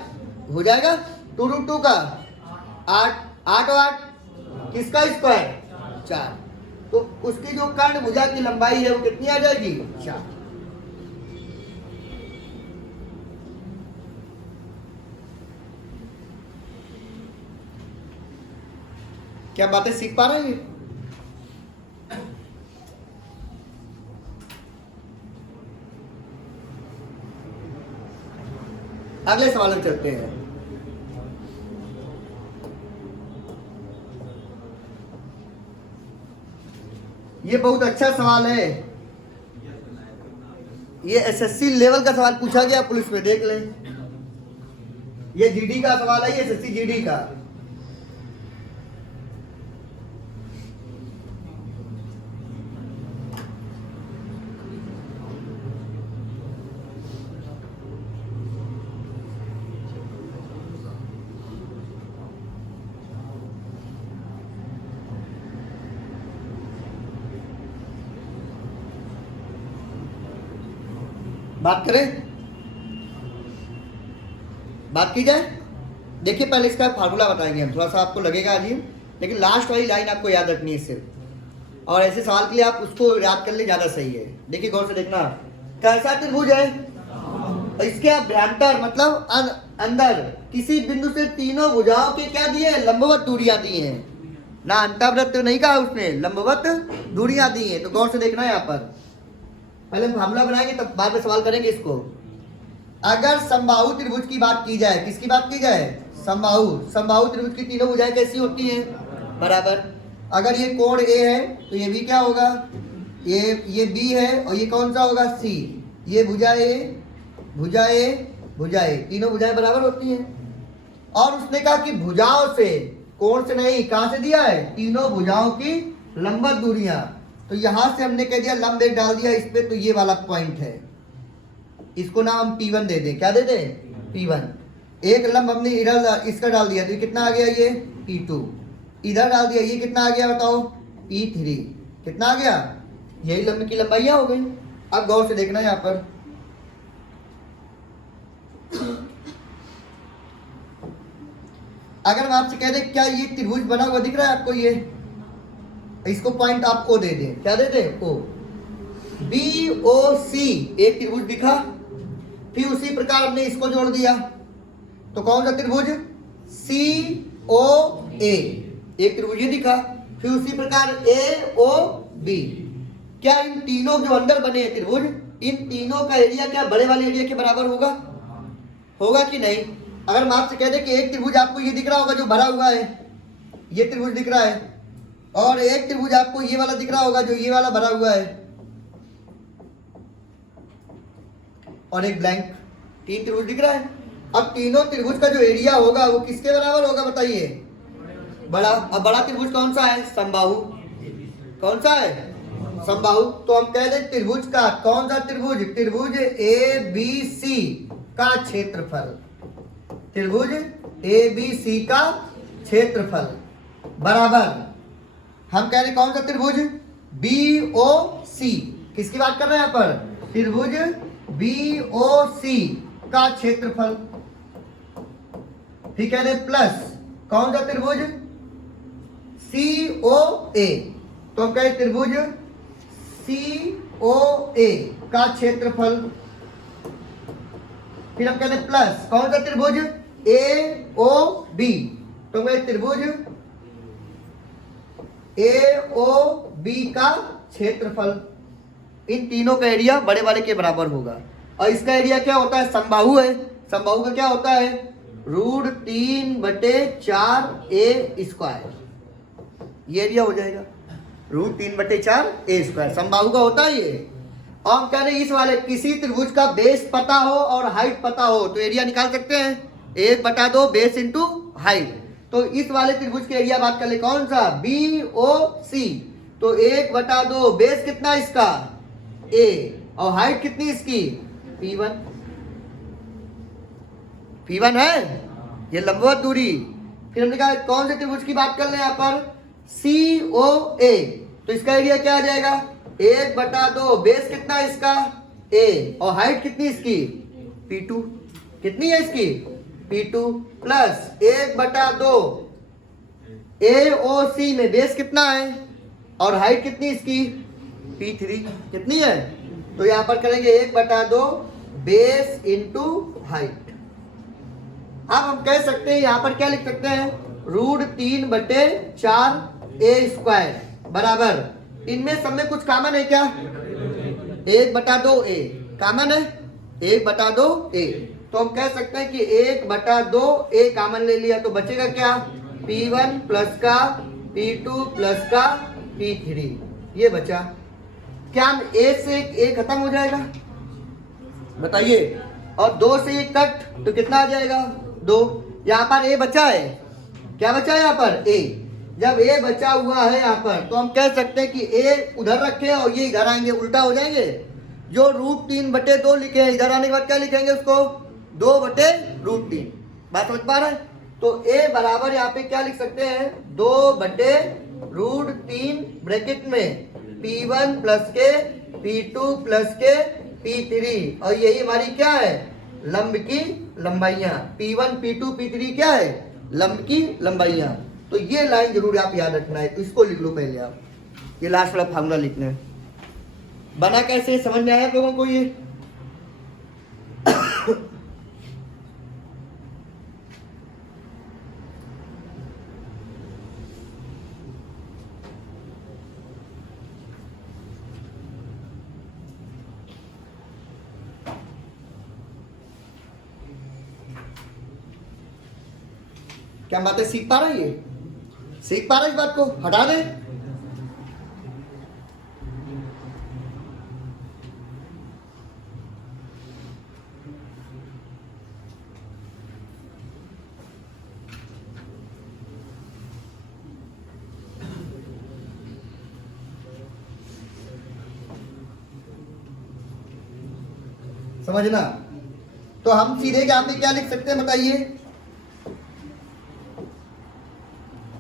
हो जाएगा, 2√2 का 8 और 8 किसका स्क्वायर 4। तो उसकी जो कर्ण भुजा की लंबाई है वो कितनी आ जाएगी 4। क्या बातें सीख पा रहे हैं? अगले सवाल में चलते हैं। ये बहुत अच्छा सवाल है, ये एसएससी लेवल का सवाल पूछा गया पुलिस में, देख लें। ये जीडी का सवाल है, ये एसएससी जीडी का। बात करें, बात की जाए। देखिए पहले इसका फार्मूला बताएंगे हम, थोड़ा सा आपको लगेगा अजीब, लेकिन लास्ट वाली लाइन आपको याद रखनी है सिर्फ, और ऐसे सवाल के लिए आप उसको याद कर ले ज़्यादा सही है। देखिए गौर से देखना, कैसा त्रिभुज है, इसके अभ्यंतर मतलब अंदर किसी बिंदु से तीनों भुजाओं के क्या दिए, लंबवत दूरियां दी हैं ना, अंतःवृत्त नहीं कहा उसने, लंबवत दूरियां दी हैं। तो गौर से देखना यहाँ पर, पहले हम फार्मूला बनाएंगे तब बाद में सवाल करेंगे इसको। अगर समबाहु त्रिभुज की बात की जाए, किसकी बात की जाए, समबाहु त्रिभुज की तीनों भुजाएं कैसी होती हैं, बराबर। अगर ये कोण ए है तो ये भी क्या होगा, ये बी है, और ये कौन सा होगा, सी। ये भुजा ए, भुजा ए, भुजा ए, तीनों भुजाएं बराबर होती हैं। और उसने कहा कि भुजाओं से, कोण से नहीं, कहां से दिया है, तीनों भुजाओं की लंबवत दूरियां। तो यहां से हमने कह दिया लंब एक डाल दिया इस पे, तो ये वाला पॉइंट है, इसको नाम हम P1 दे दें। क्या दे दें, P1। एक लंब हमने इधर इसका डाल दिया तो ये कितना आ गया, ये P2। इधर डाल दिया, ये कितना आ गया बताओ, P3। कितना आ गया, यही लंब की लंबाइयां हो गई। अब गौर से देखना यहाँ पर, अगर हम आपसे कह दें क्या ये त्रिभुज बना हुआ दिख रहा है आपको, ये इसको पॉइंट आप O दे दें, क्या दे दें, O। BOC एक त्रिभुज दिखा, फिर उसी प्रकार हमने इसको जोड़ दिया, तो कौन सा त्रिभुज, COA एक त्रिभुज ये दिखा, फिर उसी प्रकार AOB। क्या इन तीनों जो अंदर बने हैं त्रिभुज, इन तीनों का एरिया क्या बड़े वाले एरिया के बराबर होगा, होगा कि नहीं। अगर हम आपसे कह दें कि एक त्रिभुज आपको ये दिख रहा होगा जो भरा हुआ है, ये त्रिभुज दिख रहा है, और एक त्रिभुज आपको ये वाला दिख रहा होगा जो ये वाला भरा हुआ है, और एक ब्लैंक, तीन त्रिभुज दिख रहा है। अब तीनों त्रिभुज का जो एरिया होगा वो किसके बराबर होगा बताइए, बड़ा। अब बड़ा त्रिभुज कौन सा है, समबाहु। कौन सा है, समबाहु। तो हम कह दें त्रिभुज का, कौन सा त्रिभुज, त्रिभुज ABC का क्षेत्रफल, त्रिभुज ABC का क्षेत्रफल बराबर, हम कह रहे कौन सा त्रिभुज, BOC। किसकी बात कर रहे हैं यहाँ पर, त्रिभुज BOC का क्षेत्रफल। ठीक है, प्लस कौन सा त्रिभुज, COA। तो हम कहें त्रिभुज COA का क्षेत्रफल। फिर हम कहते हैं प्लस कौन सा त्रिभुज, AOB। तो हम कहें त्रिभुज AOB का क्षेत्रफल। इन तीनों का एरिया बड़े वाले के बराबर होगा। और इसका एरिया क्या होता है, समबाहु है, समबाहु का क्या होता है, √3/4a²। ये एरिया हो जाएगा √3/4a², समबाहु का होता है ये। और हम कह रहे हैं इस वाले किसी त्रिभुज का बेस पता हो और हाइट पता हो तो एरिया निकाल सकते हैं, 1/2 बेस इंटू हाइट। तो इस वाले त्रिभुज के एरिया बात कर ले, कौन सा, BOC। तो 1/2 बेस कितना इसका, A, और हाइट कितनी इसकी, P1। P1 है ये लंबवत दूरी। फिर हमने कहा कौन से त्रिभुज की बात कर ले यहाँ पर, COA। तो इसका एरिया क्या आ जाएगा, 1/2 बेस कितना है इसका, A, और हाइट कितनी इसकी, P2। कितनी है इसकी, P2, प्लस 1/2 AOC में बेस कितना है और हाइट कितनी इसकी, P3। कितनी है, तो यहां पर करेंगे 1/2 बेस इंटू हाइट। अब हम कह सकते हैं यहां पर क्या लिख सकते हैं, √3/4a² बराबर, इनमें सब में कुछ कॉमन है क्या, 1/2a कॉमन है, 1/2a। तो हम कह सकते हैं कि 1/2a कॉमन ले लिया तो बचेगा क्या, P1 प्लस का P2 प्लस का P3, ये बचा। क्या हम A से A खत्म हो जाएगा बताइए, और 2 से 1 कट तो कितना आ जाएगा, 2। यहाँ पर A बचा है, क्या बचा है यहाँ पर, A। जब A बचा हुआ है यहाँ पर तो हम कह सकते हैं कि A उधर रखे और ये इधर आएंगे, उल्टा हो जाएंगे। जो √3/2 लिखे हैं, इधर आने के बाद क्या लिखेंगे उसको, 2/√3। बात समझ पा रहे हैं। तो A बराबर यहाँ पे क्या लिख सकते हैं, 2/√3 ब्रैकेट में P1 प्लस के P2 प्लस के P3 और यही हमारी क्या है, लंब की लंबाइयां। P1 P2 P3 क्या है, लंब की लंबाइयां। तो ये लाइन जरूर आप याद रखना है, तो इसको लिख लो पहले आप। ये लास्ट वाला फार्मूला लिखना है। बना कैसे, समझ में आया आप लोगों को ये? क्या बातें सीख पा रही है, सीख पा रहा है इस बात को, हटा दे। समझना। तो हम सीधे यहाँ पे क्या लिख सकते हैं बताइए,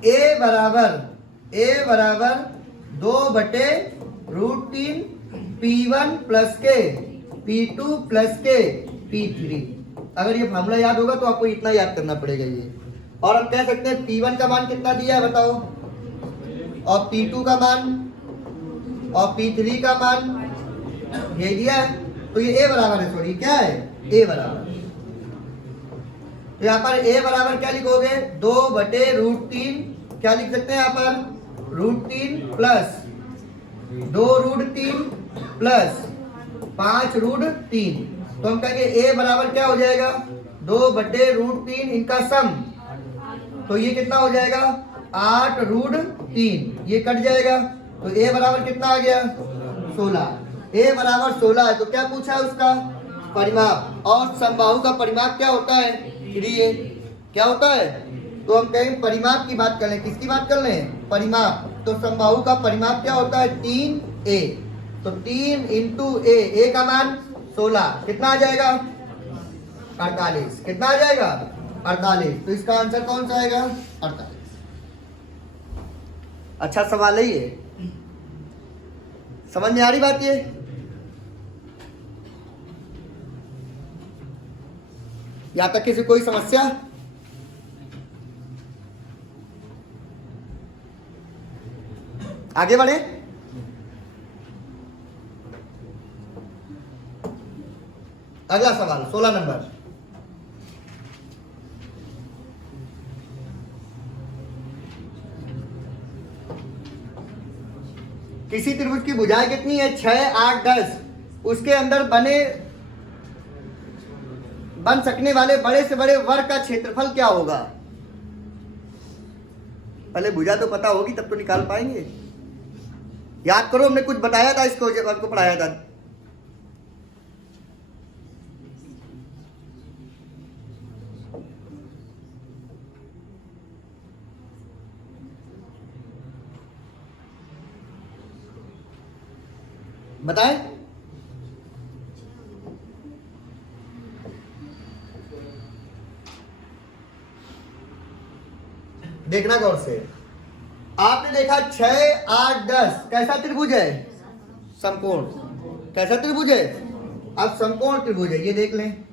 ए बराबर 2/√3 P1 प्लस के P2 प्लस के P3। अगर ये फार्मूला याद होगा तो आपको इतना याद करना पड़ेगा ये। और हम कह सकते हैं P1 का मान कितना दिया है बताओ, और P2 का मान और P3 का मान ये दिया है। तो ये A बराबर है, सॉरी क्या है, A बराबर। तो यहाँ पर A बराबर क्या लिखोगे, 2/√3, क्या लिख सकते हैं यहाँ पर, √3 प्लस 2√3 प्लस 5√3। तो हम कहेंगे A बराबर क्या हो जाएगा, 2/√3 इनका सम। तो ये कितना हो जाएगा, 8√3, ये कट जाएगा। तो A बराबर कितना आ गया, 16। A बराबर 16 है। तो क्या पूछा है उसका परिमाप, और समबाहु का परिमाप क्या होता है, 3A। क्या होता है, तो हम कहें परिमाप की बात कर लें, किसकी बात कर लें, परिमाप। तो समबाहु का परिमाप क्या होता है, 3A। तो 3 इंटू A का मान 16, कितना आ जाएगा, 48। कितना आ जाएगा, 48। तो इसका आंसर कौन सा आएगा, 48। अच्छा सवाल है ये, समझ में आ रही बात ये? यहां तक किसी कोई समस्या? आगे बढ़े। अगला सवाल 16 नंबर। किसी त्रिभुज की भुजाएं कितनी है, 6, 8, 10। उसके अंदर बन सकने वाले बड़े से बड़े वर्ग का क्षेत्रफल क्या होगा। पहले भुजा तो पता होगी तब तो निकाल पाएंगे। याद करो, हमने कुछ बताया था इसको, जब आपको पढ़ाया था। बताएं। देखना गौर से। आपने देखा 6, 8, 10 कैसा त्रिभुज है, समकोण। कैसा त्रिभुज है, अब समकोण त्रिभुज है, ये देख लें।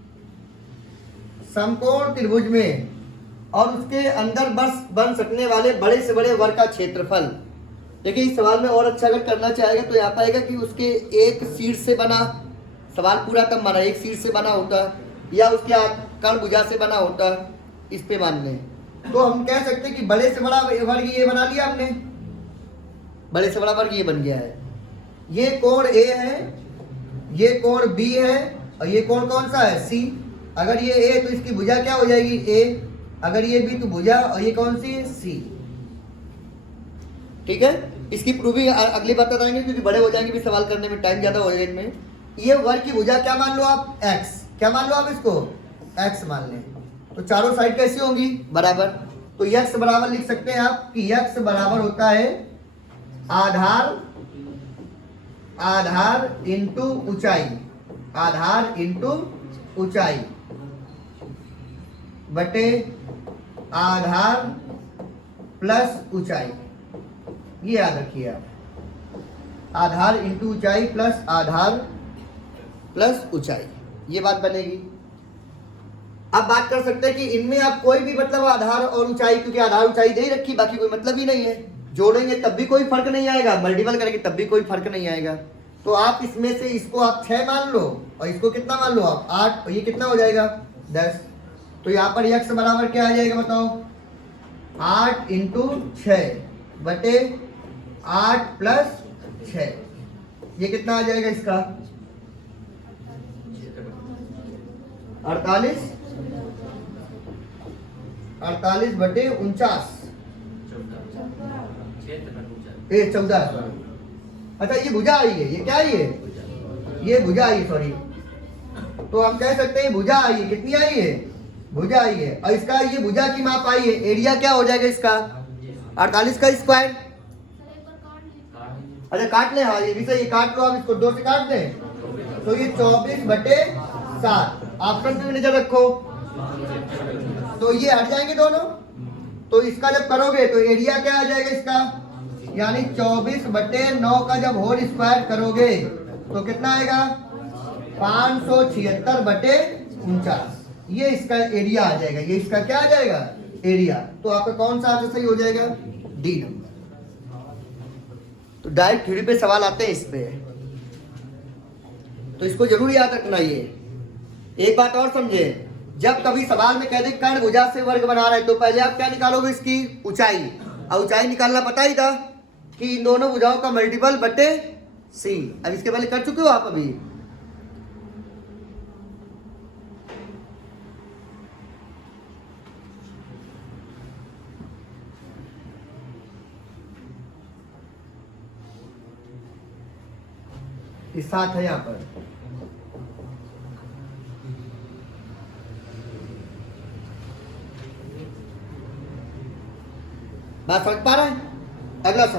समकोण त्रिभुज में और उसके अंदर बस बन सकने वाले बड़े से बड़े वर्ग का क्षेत्रफल। देखिए इस सवाल में और अच्छा अगर करना चाहेगा तो यहाँ पाएगा कि उसके एक शीर्ष से बना, सवाल पूरा तब माना एक शीर्ष से बना होता, या उसके कर्ण भुजा से बना होता, इस पे मान लें। तो हम कह सकते हैं कि बड़े से बड़ा वर्ग ये बना लिया हमने, बड़े से बड़ा वर्ग ये बन गया है। ये कोण A है, ये कोण B है, और ये कोण कौन सा है, C। अगर ये A तो इसकी भुजा क्या हो जाएगी, A। अगर ये B तो भुजा, और ये कौन सी है, C। ठीक है, इसकी प्रूविंग अगली बात बताएंगे क्योंकि बड़े हो जाएंगे, भी सवाल करने में टाइम ज्यादा हो जाएगा इनमें। ये वर्ग की भुजा क्या मान लो आप, x। क्या मान लो आप इसको, x मान लें। तो चारों साइड कैसी होंगी, बराबर। तो x बराबर लिख सकते हैं आप कि x बराबर होता है आधार इंटू ऊंचाई, आधार इंटू ऊंचाई बटे आधार प्लस ऊंचाई। ये याद रखिए आप, आधार इंटू ऊंचाई प्लस आधार प्लस ऊंचाई, ये बात बनेगी। अब बात कर सकते हैं कि इनमें आप कोई भी मतलब आधार और ऊंचाई, क्योंकि आधार ऊंचाई दे ही रखी, बाकी कोई मतलब ही नहीं है, जोड़ेंगे तब भी कोई फर्क नहीं आएगा, मल्टीपल करेंगे तब भी कोई फर्क नहीं आएगा। तो आप इसमें से इसको आप 6 मान लो और इसको कितना मान लो आप 8, और ये कितना हो जाएगा 10। तो यहाँ पर x बराबर क्या आ जाएगा बताओ, 8 इंटू 6 बटे 8 प्लस 6, ये कितना आ जाएगा इसका 48 बटे 49, 14। अच्छा ये भुजा आई है, ये क्या आई है, ये भुजा आई है, सॉरी। तो हम कह सकते हैं भुजा आई है, कितनी आई है, भुजा आई है, और इसका ये भुजा की माप आई है, एरिया क्या हो जाएगा इसका 48 का स्क्वायर। अच्छा काट ले, हाँ ये भी सही, काट लो आप, इसको 2 से काट दें तो ये 24 बटे 7, ऑप्शन पे भी नजर रखो, तो ये हट जाएंगे दोनों। तो इसका जब करोगे तो एरिया क्या आ जाएगा इसका, यानी 24 बटे 9 का जब होल स्क्वायर करोगे तो कितना आएगा 576 बटे 49, ये इसका एरिया आ जाएगा, ये इसका क्या आ जाएगा एरिया। तो आपका कौन सा आंसर सही हो जाएगा, डी नंबर। तो डायरेक्ट थ्योरी पे सवाल आते हैं इस पे, तो इसको जरूर याद रखना। ये एक बात और समझे, जब कभी सवाल में कह दे कर्ण भुजा से वर्ग बना रहे तो पहले आप क्या निकालोगे, इसकी ऊंचाई, और ऊंचाई निकालना पता ही था कि इन दोनों भुजाओं का मल्टीपल बटे सी। अब इसके पहले कर चुके हो आप अभी, इस साथ है यहाँ पर। बात समझ पा रहे हैं, अगला सवाल।